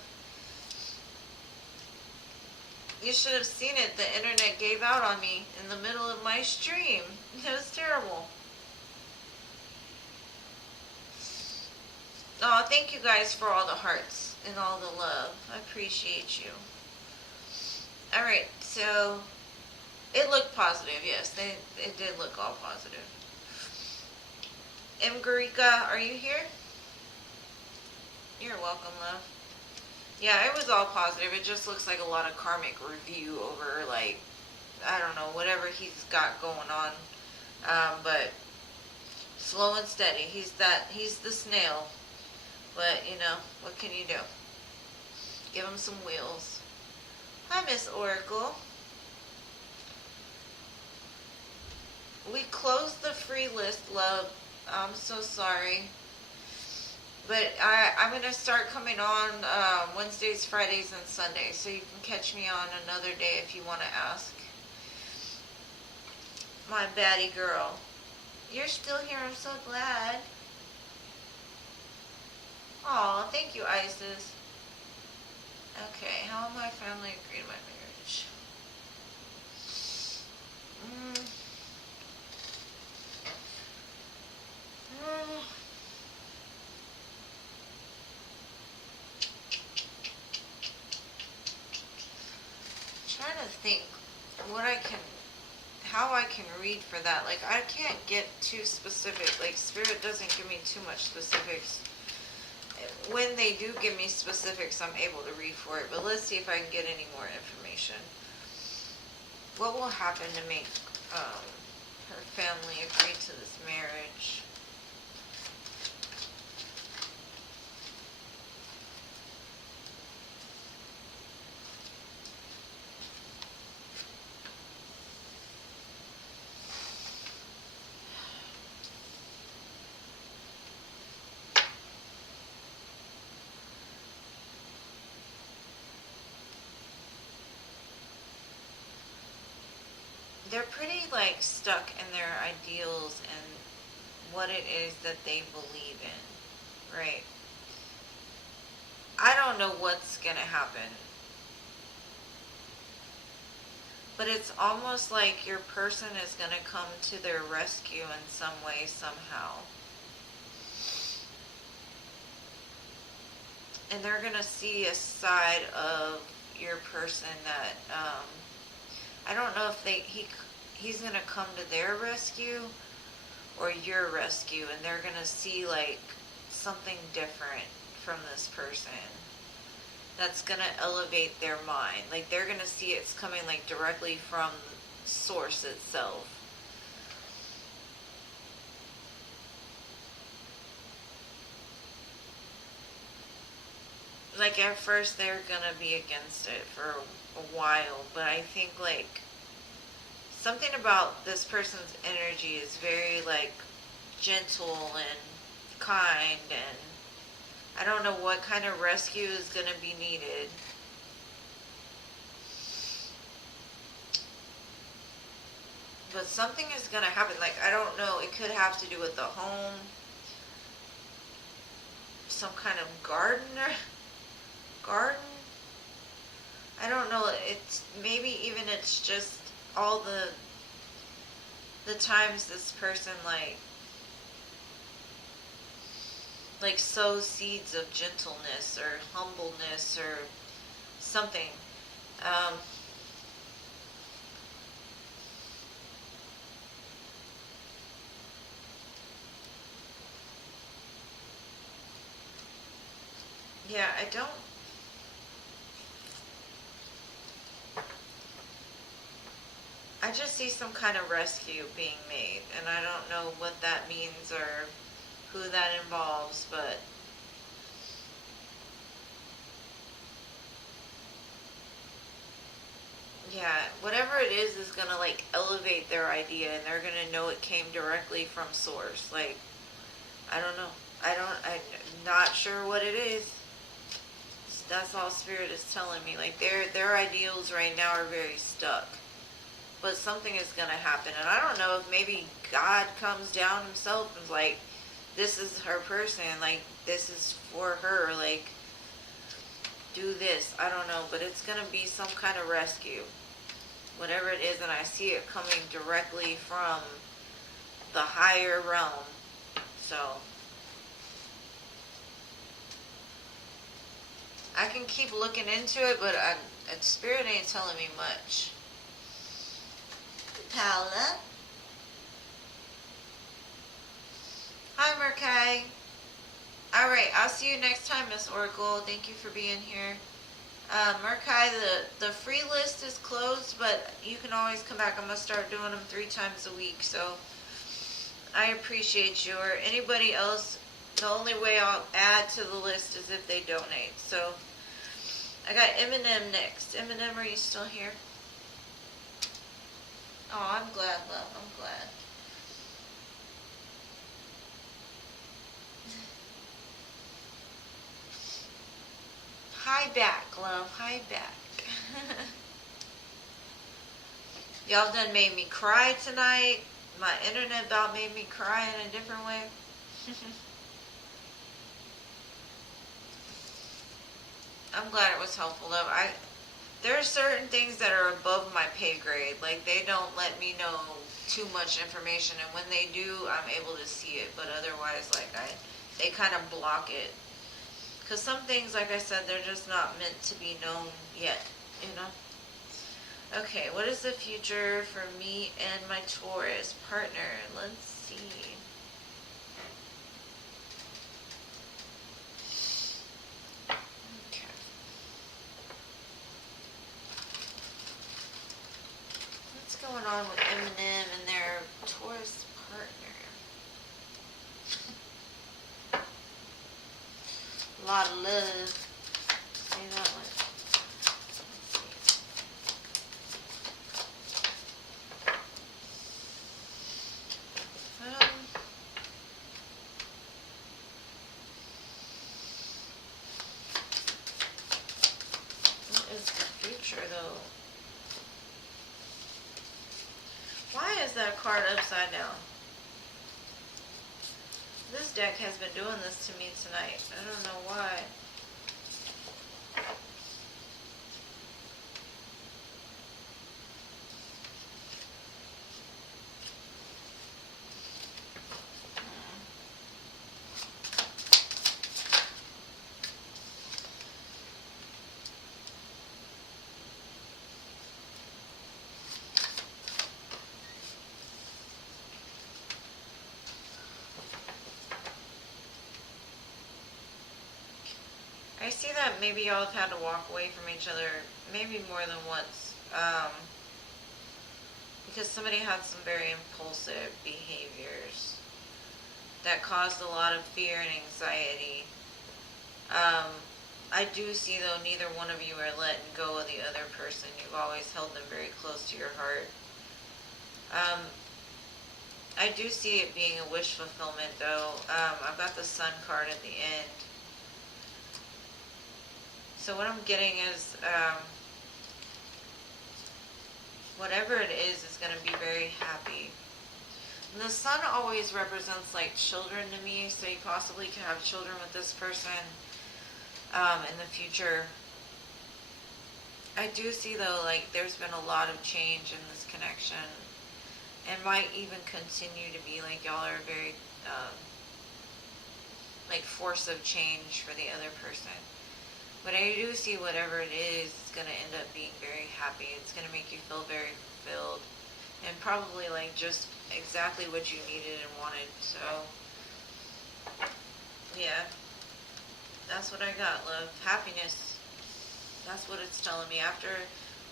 You should have seen it. The internet gave out on me in the middle of my stream. It was terrible. Oh, thank you guys for all the hearts and all the love. I appreciate you. Alright, so it looked positive. Yes, it did look all positive. Garika, are you here? You're welcome, love. Yeah, it was all positive. It just looks like a lot of karmic review over, like, I don't know, whatever he's got going on. But slow and steady. He's the snail. But, you know, what can you do? Give him some wheels. Hi, Miss Oracle. We closed the free list, love. I'm so sorry. But I'm going to start coming on Wednesdays, Fridays, and Sundays. So you can catch me on another day if you want to ask. My baddie girl. You're still here. I'm so glad. Aw, thank you, Isis. Okay, how my family agreed to my marriage. Trying to think how I can read for that. Like, I can't get too specific. Like, Spirit doesn't give me too much specifics. When they do give me specifics, I'm able to read for it. But let's see if I can get any more information. What will happen to make her family agree to this marriage? They're pretty, like, stuck in their ideals and what it is that they believe in, right? I don't know what's gonna happen, but it's almost like your person is gonna come to their rescue in some way, somehow. And they're gonna see a side of your person that, I don't know if he's gonna come to their rescue or your rescue, and they're gonna see, like, something different from this person that's gonna elevate their mind. Like, they're gonna see it's coming, like, directly from source itself. Like, at first they're gonna be against it for a while, but I think, like, something about this person's energy is very, like, gentle and kind, and I don't know what kind of rescue is going to be needed. But something is going to happen. Like, I don't know. It could have to do with the home. Some kind of garden. I don't know. It's maybe even it's just all the times this person like sows seeds of gentleness or humbleness or something. Yeah, I just see some kind of rescue being made, and I don't know what that means or who that involves, but yeah, whatever it is gonna, like, elevate their idea, and they're gonna know it came directly from source. Like, I don't know. I'm not sure what it is. That's all Spirit is telling me. Like, their ideals right now are very stuck. But something is going to happen. And I don't know if maybe God comes down himself and is like, this is her person. Like, this is for her. Like, do this. I don't know. But it's going to be some kind of rescue. Whatever it is. And I see it coming directly from the higher realm. So I can keep looking into it, but Spirit ain't telling me much. Paula. Hi, Merkai. Alright, I'll see you next time, Miss Oracle. Thank you for being here. Murkai, the free list is closed, but you can always come back. I'm going to start doing them 3 times a week, so I appreciate you. Or anybody else, the only way I'll add to the list is if they donate. So I got Eminem next. Eminem, are you still here? Oh, I'm glad, love. I'm glad. Hi back, love. Hi back. Y'all done made me cry tonight. My internet about made me cry in a different way. I'm glad it was helpful, love. There are certain things that are above my pay grade. Like, they don't let me know too much information, and when they do, I'm able to see it. But otherwise, like, they kind of block it. Because some things, like I said, they're just not meant to be known yet, you know? Okay, what is the future for me and my Taurus partner? Let's see. Okay. What's going on with Eminem and their Taurus partner? A lot of love. Say that one. What is the future, though? Why is that card upside down? This deck has been doing this to me tonight. I don't know why. I see that maybe y'all have had to walk away from each other maybe more than once. Because somebody had some very impulsive behaviors that caused a lot of fear and anxiety. I do see, though, neither one of you are letting go of the other person. You've always held them very close to your heart. I do see it being a wish fulfillment, though. I've got the Sun card at the end. So what I'm getting is, whatever it is going to be very happy. And the Sun always represents, like, children to me, so you possibly could have children with this person in the future. I do see, though, like, there's been a lot of change in this connection, and might even continue to be, like, y'all are very, like, force of change for the other person. But I do see whatever it is going to end up being very happy. It's going to make you feel very fulfilled. And probably like just exactly what you needed and wanted. So, yeah. That's what I got, love. Happiness. That's what it's telling me. After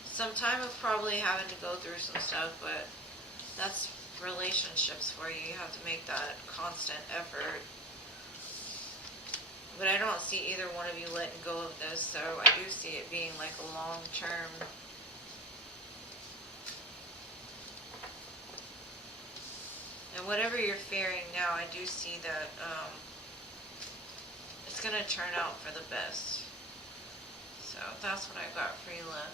some time of probably having to go through some stuff. But that's relationships for you. You have to make that constant effort. But I don't see either one of you letting go of this, so I do see it being like a long-term. And whatever you're fearing now, I do see that it's going to turn out for the best. So that's what I got for you, love.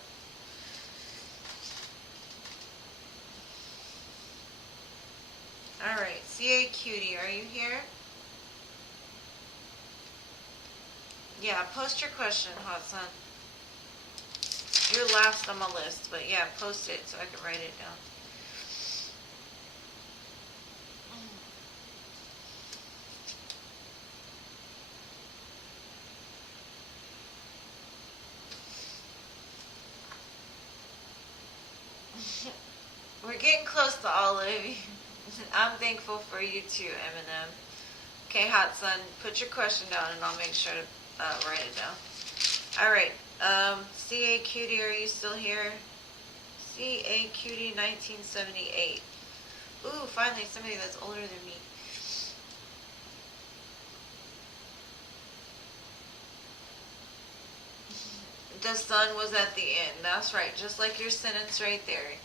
Alright, CA Cutie, are you here? Yeah, post your question, Hot Sun. You're last on my list, but yeah, post it so I can write it down. We're getting close to all of you. I'm thankful for you too, Eminem. Okay, Hot Sun, put your question down and I'll make sure to write it down. Alright, CA Cutie, are you still here? CA Cutie 1978. Ooh, finally somebody that's older than me. The sun was at the end. That's right. Just like your sentence right there.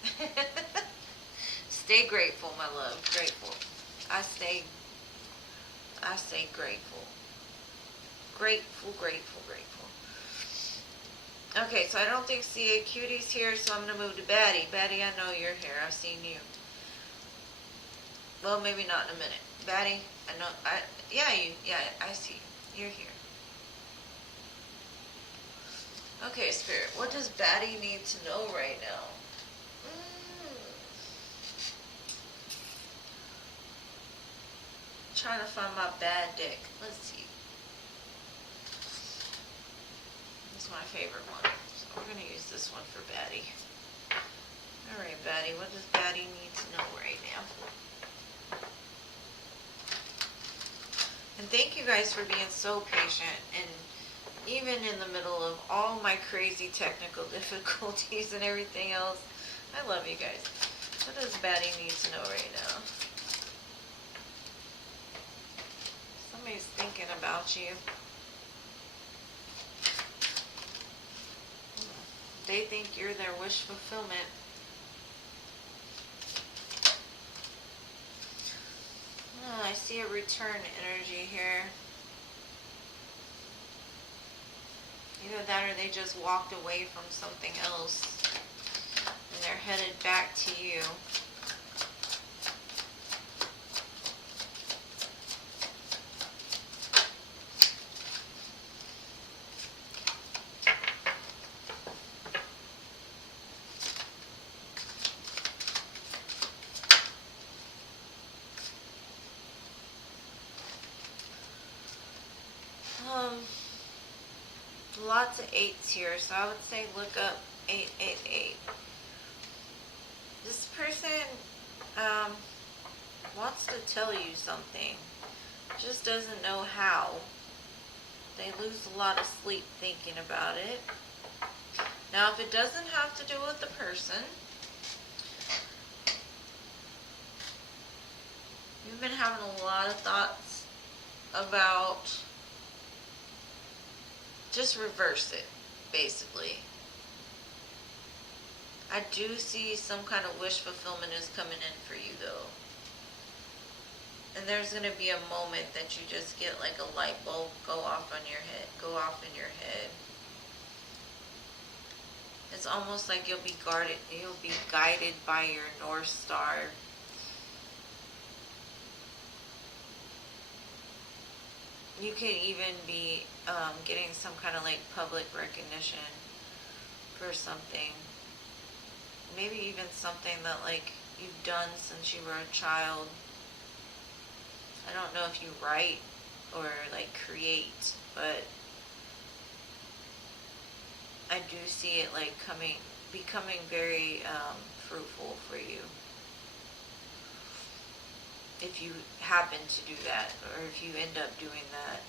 Stay grateful, my love. Grateful. I stay grateful. Grateful, grateful, grateful. Okay, so I don't think CA Cutie's here, so I'm going to move to Batty. Batty, I know you're here. I've seen you. Well, maybe not in a minute. Batty, I know. I see you. You're here. Okay, Spirit, what does Batty need to know right now? Trying to find my bad deck. Let's see. This is my favorite one. So we're going to use this one for Batty. Alright, Batty, what does Batty need to know right now? And thank you guys for being so patient, and even in the middle of all my crazy technical difficulties and everything else. I love you guys. What does Batty need to know right now? Somebody's thinking about you. They think you're their wish fulfillment. Oh, I see a return energy here. Either that or they just walked away from something else and they're headed back to you. Lots of 8s here, so I would say look up 888. This person wants to tell you something, just doesn't know how. They lose a lot of sleep thinking about it. Now, if it doesn't have to do with the person, you've been having a lot of thoughts about. Just reverse it, basically. I do see some kind of wish fulfillment is coming in for you, though. And there's going to be a moment that you just get like a light bulb go off in your head. It's almost like you'll be guided by your North Star. You could even be getting some kind of like public recognition for something. Maybe even something that like you've done since you were a child. I don't know if you write or like create, but I do see it like becoming very fruitful for you. If you happen to do that, or if you end up doing that.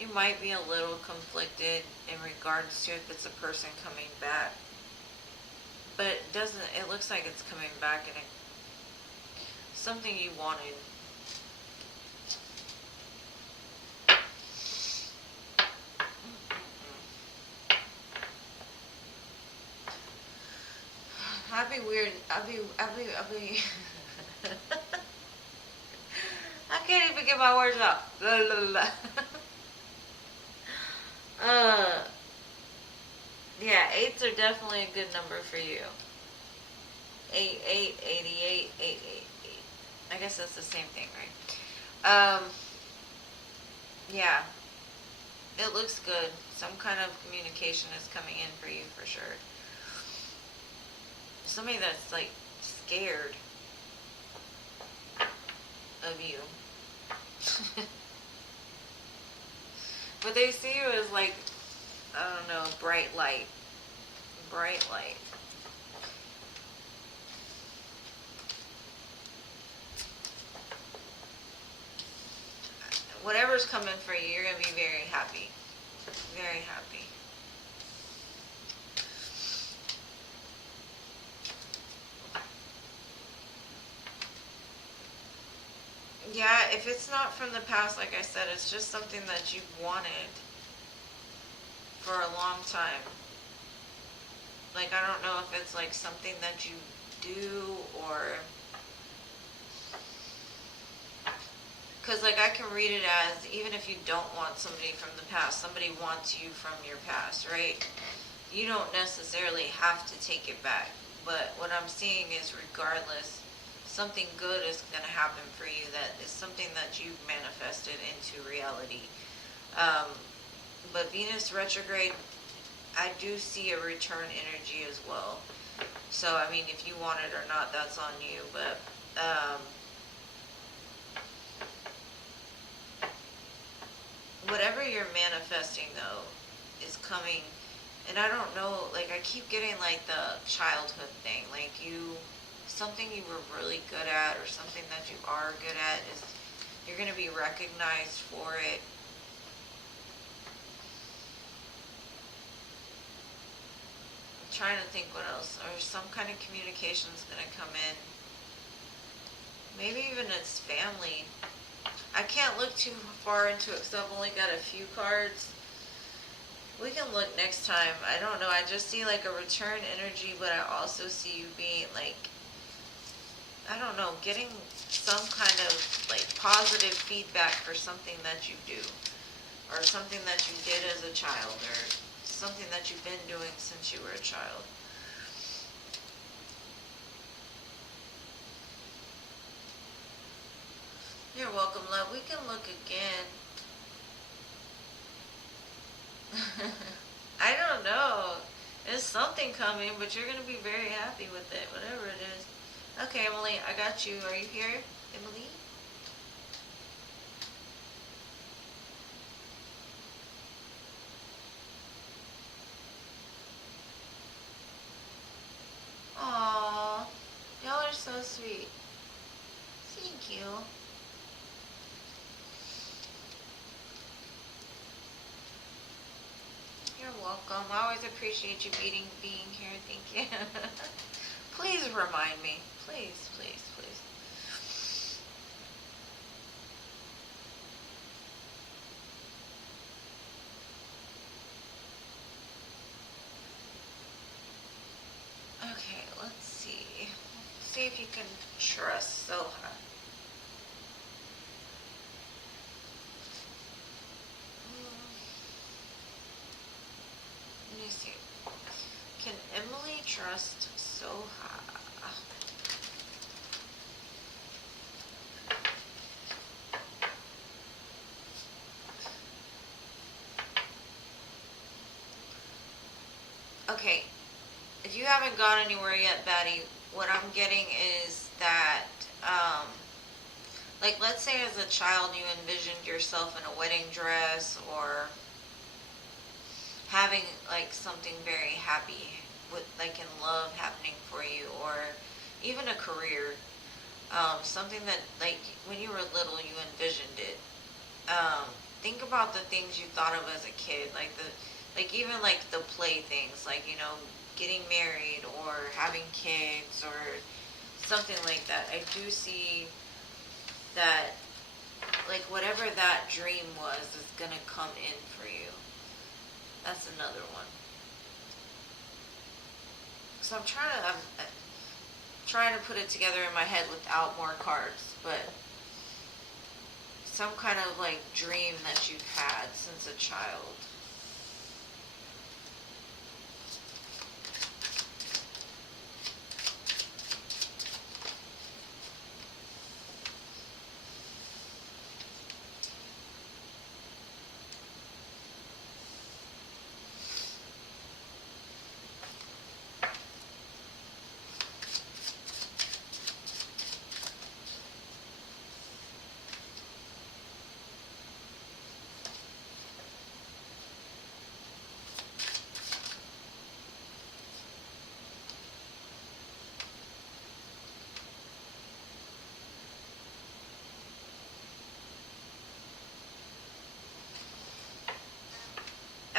You might be a little conflicted in regards to if it's a person coming back. But it looks like it's coming back in something you wanted. I'd be weird. I'd be I can't even get my words out. Blah, blah, blah. Yeah, 8s are definitely a good number for you. 88, 88, 888. I guess that's the same thing, right? Yeah. It looks good. Some kind of communication is coming in for you for sure. Somebody that's like scared of you. But they see you as like, I don't know, bright light. Bright light. whatever's coming for you, you're going to be very happy. Very happy. Yeah, if it's not from the past, like I said, it's just something that you've wanted for a long time. Like, I don't know if it's like something that you do or... Because, like, I can read it as, even if you don't want somebody from the past, somebody wants you from your past, right? You don't necessarily have to take it back. But what I'm seeing is, regardless, something good is going to happen for you that is something that you've manifested into reality. But Venus retrograde, I do see a return energy as well. So, I mean, if you want it or not, that's on you. But, whatever you're manifesting, though, is coming. And I don't know, like, I keep getting, like, the childhood thing. Like, something you were really good at or something that you are good at is, you're going to be recognized for it. I'm trying to think what else. Or some kind of communication is going to come in. Maybe even it's family. I can't look too far into it because I've only got a few cards. We can look next time. I don't know. I just see like a return energy, but I also see you being like, I don't know, getting some kind of like positive feedback for something that you do, or something that you did as a child, or something that you've been doing since you were a child. You're welcome, love. We can look again. I don't know. There's something coming, but you're going to be very happy with it, whatever it is. Okay, Emily, I got you. Are you here, Emily? Aww. Y'all are so sweet. Thank you. You're welcome. I always appreciate you being here. Thank you. Please remind me. Please, please, please. Okay, let's see. See if you can trust Soha. Let me see. Can Emily trust Soha? Okay, if you haven't gone anywhere yet, Batty, what I'm getting is that, like, let's say as a child you envisioned yourself in a wedding dress, or having, like, something very happy, with, like, in love happening for you, or even a career, something that, like, when you were little, you envisioned it. Think about the things you thought of as a kid, like even like the play things, like, you know, getting married or having kids or something like that. I do see that, like, whatever that dream was is gonna come in for you. That's another one. So I'm trying to put it together in my head without more cards, but some kind of like dream that you've had since a child.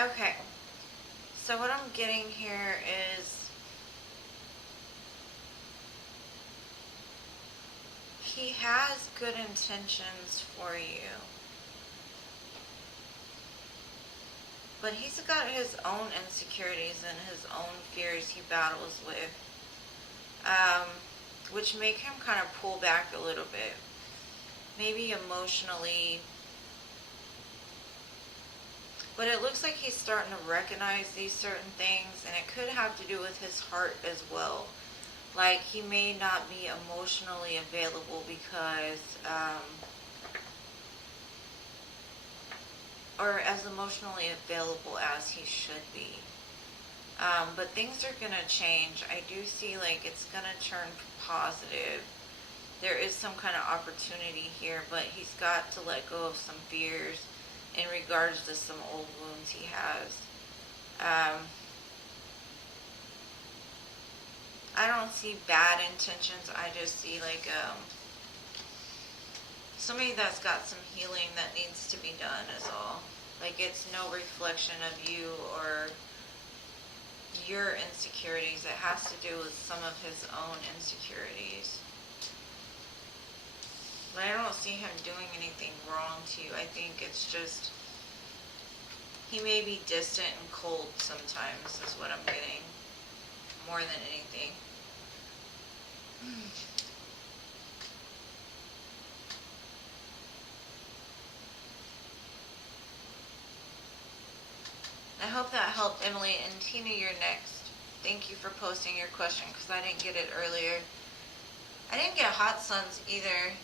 Okay. So what I'm getting here is he has good intentions for you. But he's got his own insecurities and his own fears he battles with, which make him kind of pull back a little bit. Maybe emotionally. But it looks like he's starting to recognize these certain things, and it could have to do with his heart as well. Like, he may not be emotionally available because, or as emotionally available as he should be. But things are going to change. I do see, like, it's going to turn positive. There is some kind of opportunity here, but he's got to let go of some fears in regards to some old wounds he has. I don't see bad intentions. I just see, like, somebody that's got some healing that needs to be done is all. Like, it's no reflection of you or your insecurities. It has to do with some of his own insecurities. But I don't see him doing anything wrong to you. I think it's just, he may be distant and cold sometimes, is what I'm getting. More than anything. I hope that helped, Emily. And Tina, you're next. Thank you for posting your question, because I didn't get it earlier. I didn't get Hot Suns either.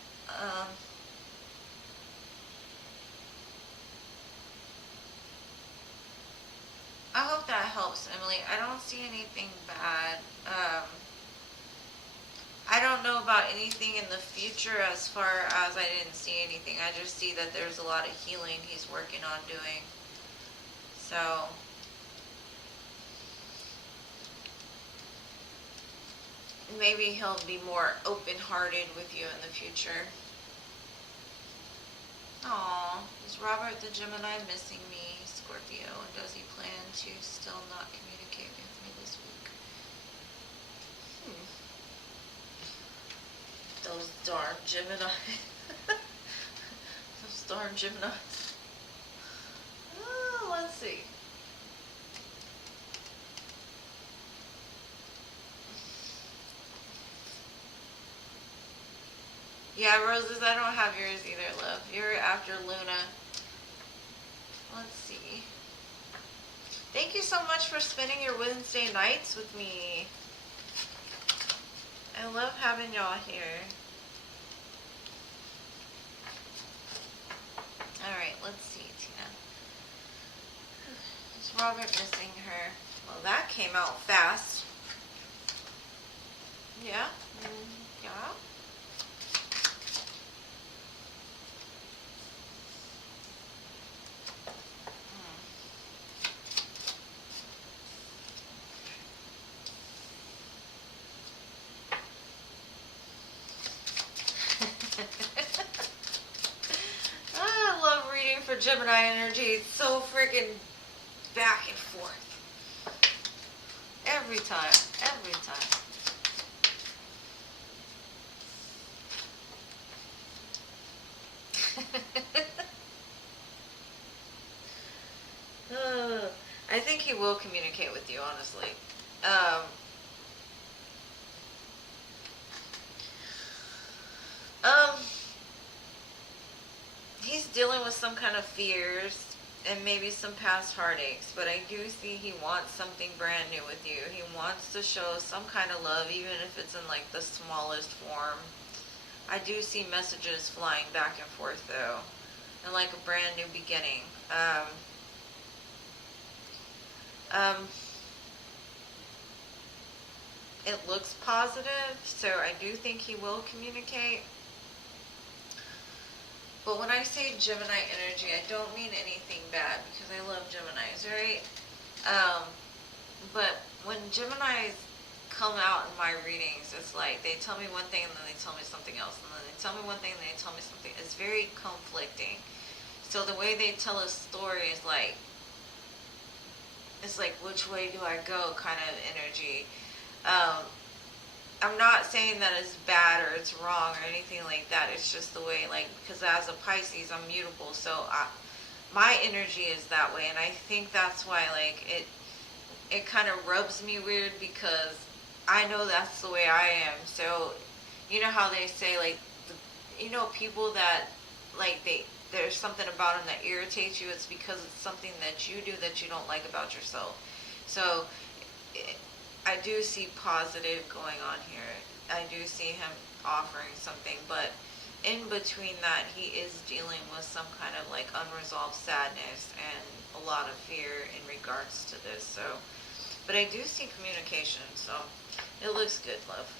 I hope that helps, Emily. I don't see anything bad. I don't know about anything in the future as far as I didn't see anything. I just see that there's a lot of healing he's working on doing. So, maybe he'll be more open-hearted with you in the future. Aww, is Robert the Gemini missing me, Scorpio? And does he plan to still not communicate with me this week? Those darn Gemini. Those darn Geminis. Oh, let's see. Yeah, Roses, I don't have yours either, love. You're after Luna. Let's see. Thank you so much for spending your Wednesday nights with me. I love having y'all here. Alright, let's see, Tina. Is Robert missing her? Well, that came out fast. Yeah? Yeah? I love reading for Gemini energy. It's so freaking back and forth. Every time. Every time. I think he will communicate with you, honestly. He's dealing with some kind of fears and maybe some past heartaches, but I do see he wants something brand new with you. He wants to show some kind of love, even if it's in like the smallest form. I do see messages flying back and forth though, and like a brand new beginning. It looks positive, so I do think he will communicate. But when I say Gemini energy, I don't mean anything bad, because I love Geminis, right? But when Geminis come out in my readings, it's like they tell me one thing and then they tell me something else, and then they tell me one thing and they tell me something. It's very conflicting. So the way they tell a story is like, it's like, which way do I go kind of energy. I'm not saying that it's bad or it's wrong or anything like that. It's just the way, like, because as a Pisces, I'm mutable, so my energy is that way, and I think that's why, like, it kind of rubs me weird because I know that's the way I am. So, you know how they say, like, people that, like, there's something about them that irritates you. It's because it's something that you do that you don't like about yourself. So, I do see positive going on here. I do see him offering something, but in between that, he is dealing with some kind of like unresolved sadness and a lot of fear in regards to this. So, but I do see communication, so it looks good, love.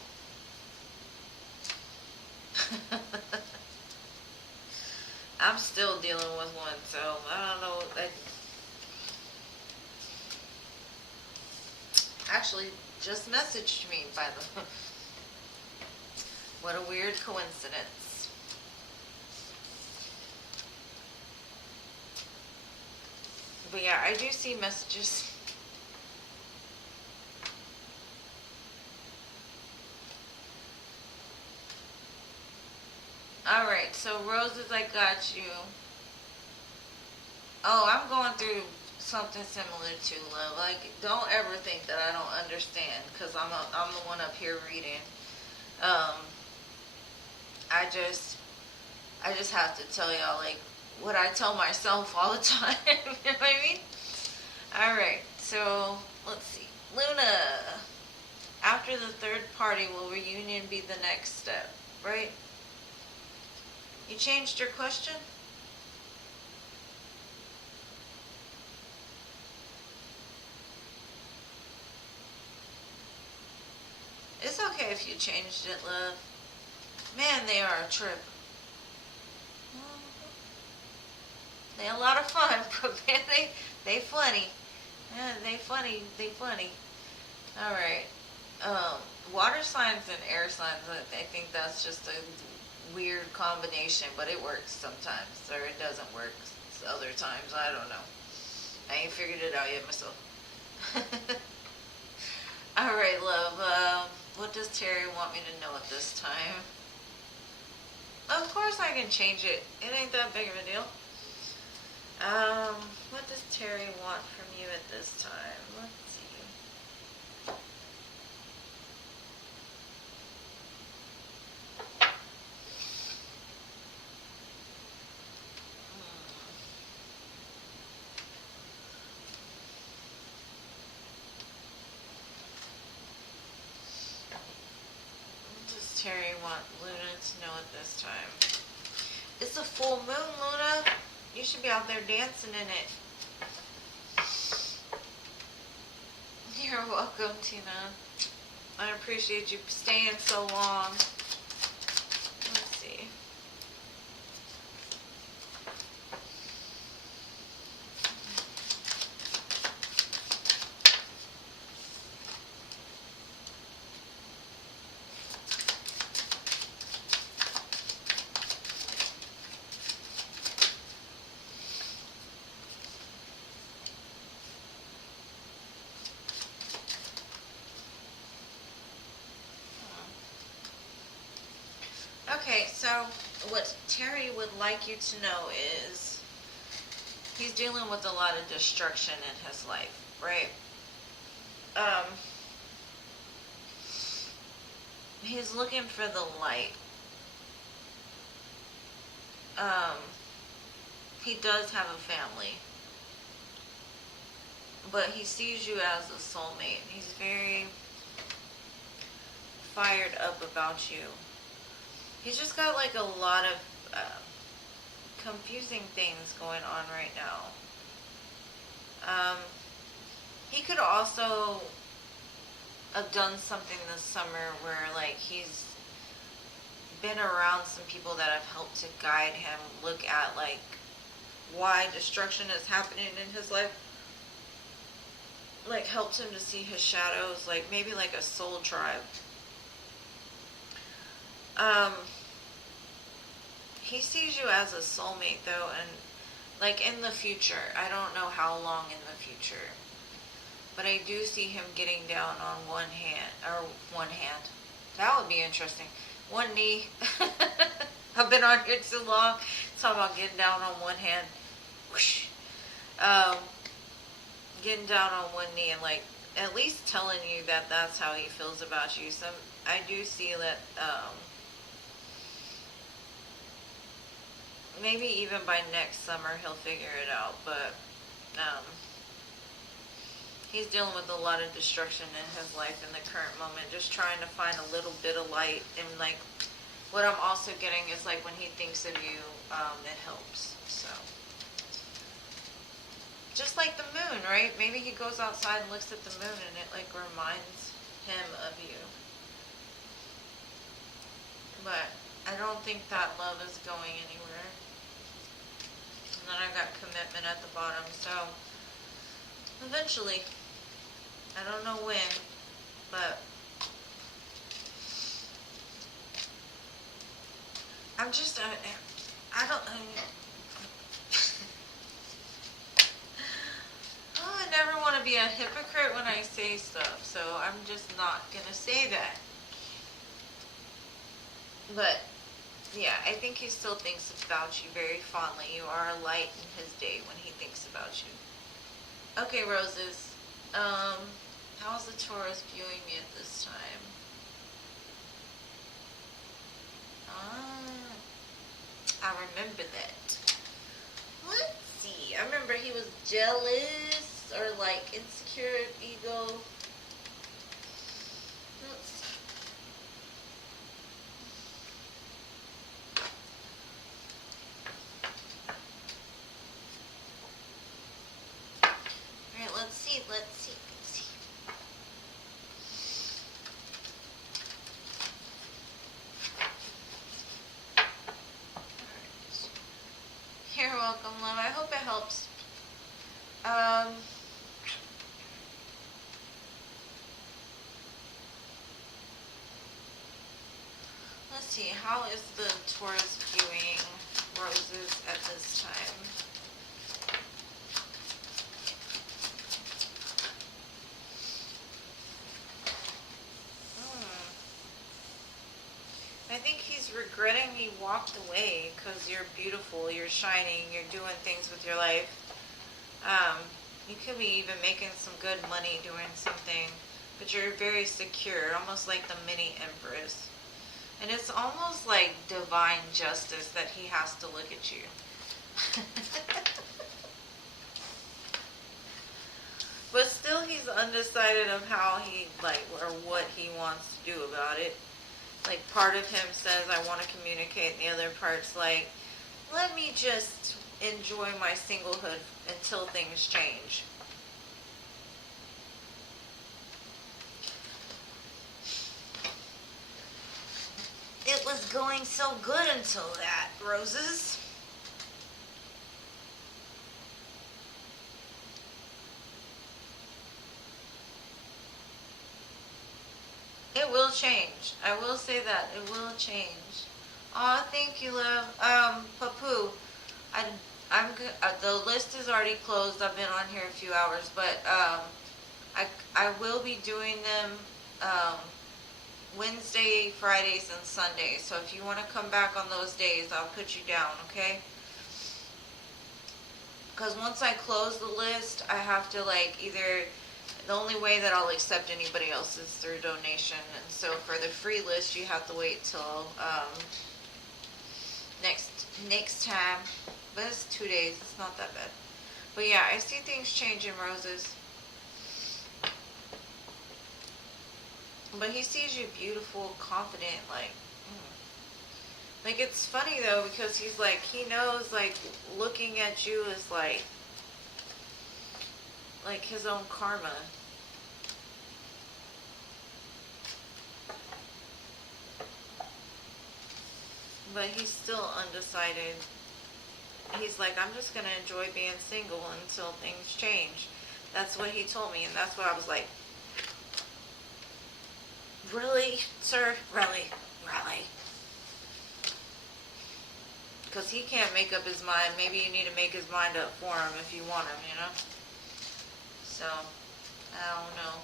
I'm still dealing with one, so I don't know. Actually just messaged me, by the way. What a weird coincidence. But yeah, I do see messages. Alright, so Roses, I got you. Oh, I'm going through something similar to love. Like, don't ever think that I don't understand, because I'm the one up here reading. I just have to tell y'all, like, what I tell myself all the time. You know what I mean? Alright, so let's see. Luna, after the third party, will reunion be the next step? Right? You changed your question? It's okay if you changed it, love. Man, they are a trip. They a lot of fun, but man, they funny. Yeah, they funny. Alright. Water signs and air signs, I think that's just a weird combination, but it works sometimes, or it doesn't work other times. I don't know. I ain't figured it out yet myself. Alright, love. What does Terry want me to know at this time? Of course I can change it. It ain't that big of a deal. What does Terry want from you at this time? Let's see. What does Terry want Luna to know at this time? It's a full moon, Luna. You should be out there dancing in it. You're welcome, Tina. I appreciate you staying so long. Let's see. Okay, so what Terry would like you to know is he's dealing with a lot of destruction in his life, right? He's looking for the light. He does have a family, but he sees you as a soulmate. He's very fired up about you. He's just got like a lot of confusing things going on right now. He could also have done something this summer where like he's been around some people that have helped to guide him look at like why destruction is happening in his life. Like helped him to see his shadows, like maybe like a soul tribe. He sees you as a soulmate though, and like in the future. I don't know how long in the future. But I do see him getting down on one hand, or one hand. That would be interesting. One knee. I've been on here too long. Talking about getting down on one hand. Whoosh. Getting down on one knee and like at least telling you that that's how he feels about you. I do see that maybe even by next summer he'll figure it out, but he's dealing with a lot of destruction in his life in the current moment, just trying to find a little bit of light. And like what I'm also getting is like when he thinks of you, it helps. So just like the moon, right? Maybe he goes outside and looks at the moon and it like reminds him of you. But I don't think that love is going anywhere. And then I got commitment at the bottom. So eventually, I don't know when, but I'm just, I don't, I never want to be a hypocrite when I say stuff, so I'm just not going to say that. But yeah, I think he still thinks about you very fondly. You are a light in his day when he thinks about you. Okay, roses. How's the Taurus viewing me at this time? I remember that. Let's see. I remember he was jealous or like insecure, ego. Let's see. Alright, let's see. You're welcome, love. I hope it helps. Let's see. How is the Taurus viewing roses at this time? I think he's regretting he walked away because you're beautiful, you're shining, you're doing things with your life. You could be even making some good money doing something, but you're very secure, almost like the mini empress. And it's almost like divine justice that he has to look at you. But still he's undecided of how he, like, or what he wants to do about it. Like, part of him says, I want to communicate, and the other part's like, let me just enjoy my singlehood until things change. It was going so good until that, roses. It will change. I will say that. It will change. Aw, thank you, love. Papu, I'm good. The list is already closed. I've been on here a few hours, but I will be doing them Wednesday, Fridays, and Sundays. So if you want to come back on those days, I'll put you down, okay? Because once I close the list, I have to like either... The only way that I'll accept anybody else is through donation, and so for the free list, you have to wait till next time. But it's 2 days; it's not that bad. But yeah, I see things changing, roses. But he sees you beautiful, confident, like it's funny though because he's like he knows like looking at you is like his own karma. But he's still undecided. He's like, I'm just going to enjoy being single until things change. That's what he told me, and that's what I was like, really, sir? Really? Because he can't make up his mind. Maybe you need to make his mind up for him if you want him, you know? So, I don't know.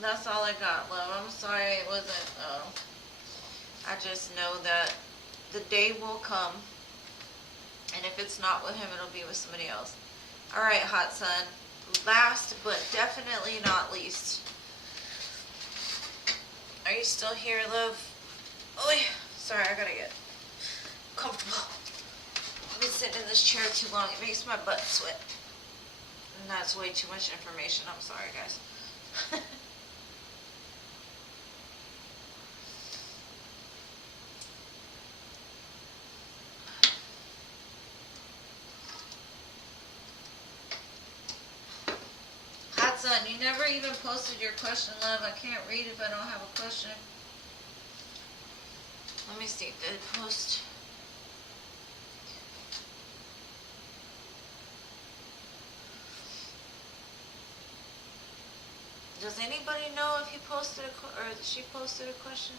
That's all I got, love. I'm sorry it wasn't, I just know that the day will come, and if it's not with him, it'll be with somebody else. Alright, hot sun. Last, but definitely not least. Are you still here, love? Oh, yeah. Sorry, I gotta get comfortable. I've been sitting in this chair too long. It makes my butt sweat. And that's way too much information. I'm sorry, guys. Hot sun, you never even posted your question, love. I can't read if I don't have a question. Let me see. Did it post? Does anybody know if he posted or she posted a question?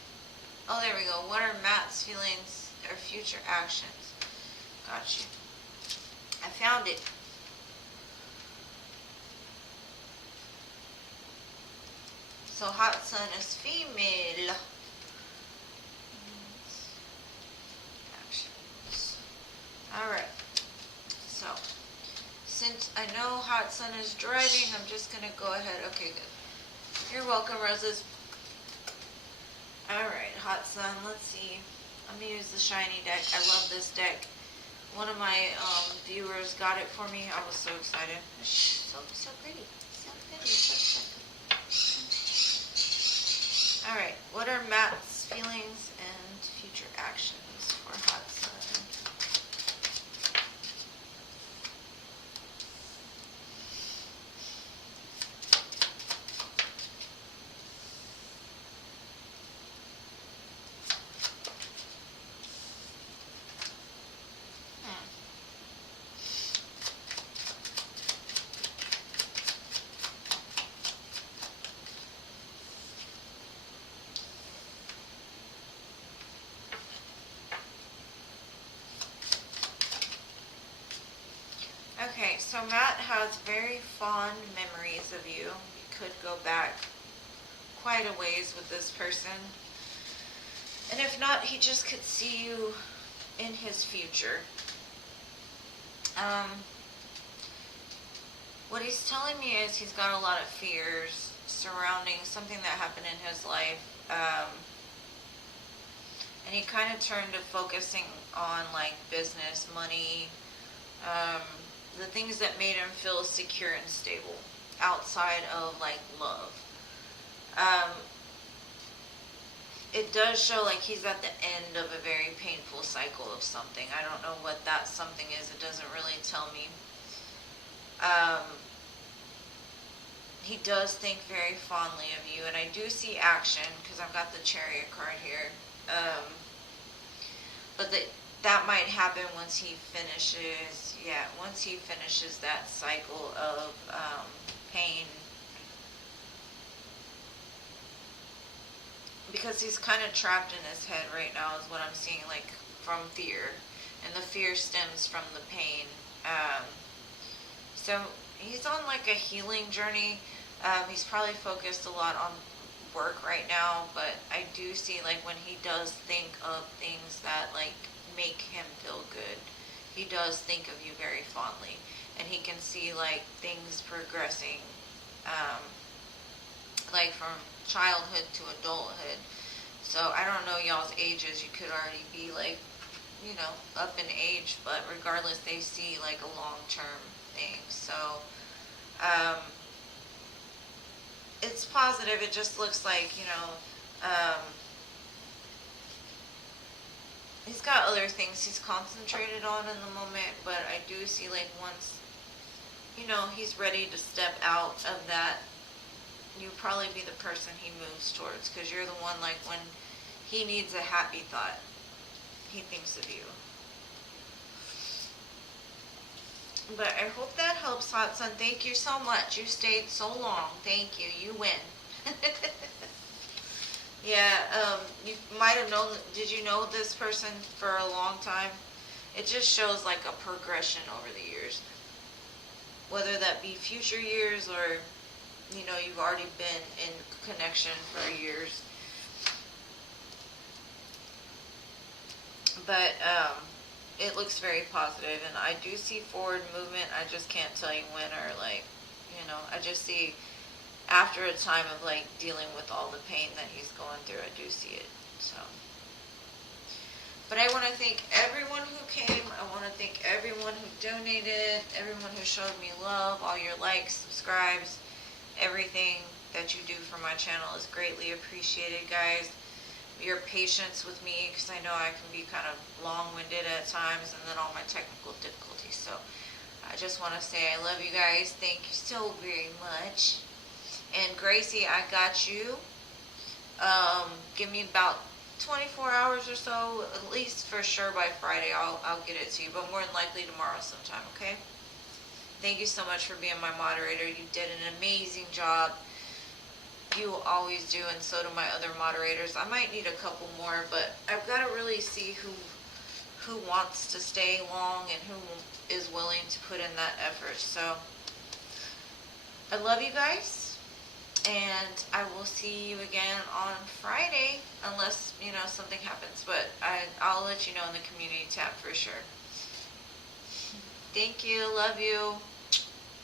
Oh, there we go. What are Matt's feelings or future actions? Got you. I found it. So hot sun is female. Actions. Alright. So, since I know hot sun is driving, I'm just going to go ahead. Okay, good. You're welcome, roses. Alright, hot sun. Let's see. I'm going to use the shiny deck. I love this deck. One of my viewers got it for me. I was so excited. So pretty. So pretty. So pretty. Alright, what are Matt's feelings and future actions for hot sun? Okay, so Matt has very fond memories of you. You could go back quite a ways with this person. And if not, he just could see you in his future. What he's telling me is he's got a lot of fears surrounding something that happened in his life. And he kind of turned to focusing on like business, money, the things that made him feel secure and stable outside of like love. It does show like he's at the end of a very painful cycle of something. I don't know what that something is. It doesn't really tell me. He does think very fondly of you, and I do see action because I've got the Chariot card here. But that might happen once he finishes, once he finishes that cycle of pain. Because he's kind of trapped in his head right now is what I'm seeing, like, from fear. And the fear stems from the pain. So he's on, like, a healing journey. He's probably focused a lot on work right now, but I do see, like, when he does think of things that, like, make him feel good, he does think of you very fondly. And he can see, like, things progressing, like, from childhood to adulthood. So I don't know y'all's ages. You could already be like, you know, up in age, but regardless, they see like a long-term thing. So it's positive. It just looks like, you know, he's got other things he's concentrated on in the moment, but I do see like once, you know, he's ready to step out of that, you'll probably be the person he moves towards, because you're the one, like, when he needs a happy thought, he thinks of you. But I hope that helps, Hot Sun. Thank you so much. You stayed so long. Thank you. You win. Yeah, you might have known, did you know this person for a long time? It just shows like a progression over the years. Whether that be future years or, you know, you've already been in connection for years. But it looks very positive, and I do see forward movement. I just can't tell you when, or like, you know, I just see after a time of like dealing with all the pain that he's going through, I do see it. So, but I want to thank everyone who came. I want to thank everyone who donated, everyone who showed me love, all your likes, subscribes, everything that you do for my channel is greatly appreciated, guys. Your patience with me, because I know I can be kind of long-winded at times, and then all my technical difficulties. So I just want to say I love you guys. Thank you so very much. And Gracie, I got you. Give me about 24 hours or so, at least for sure by Friday. I'll get it to you, but more than likely tomorrow sometime. Okay. Thank you so much for being my moderator. You did an amazing job. You always do, and so do my other moderators. I might need a couple more, but I've got to really see who wants to stay long and who is willing to put in that effort. So I love you guys, and I will see you again on Friday, unless, you know, something happens. But I'll let you know in the community tab for sure. Thank you. Love you.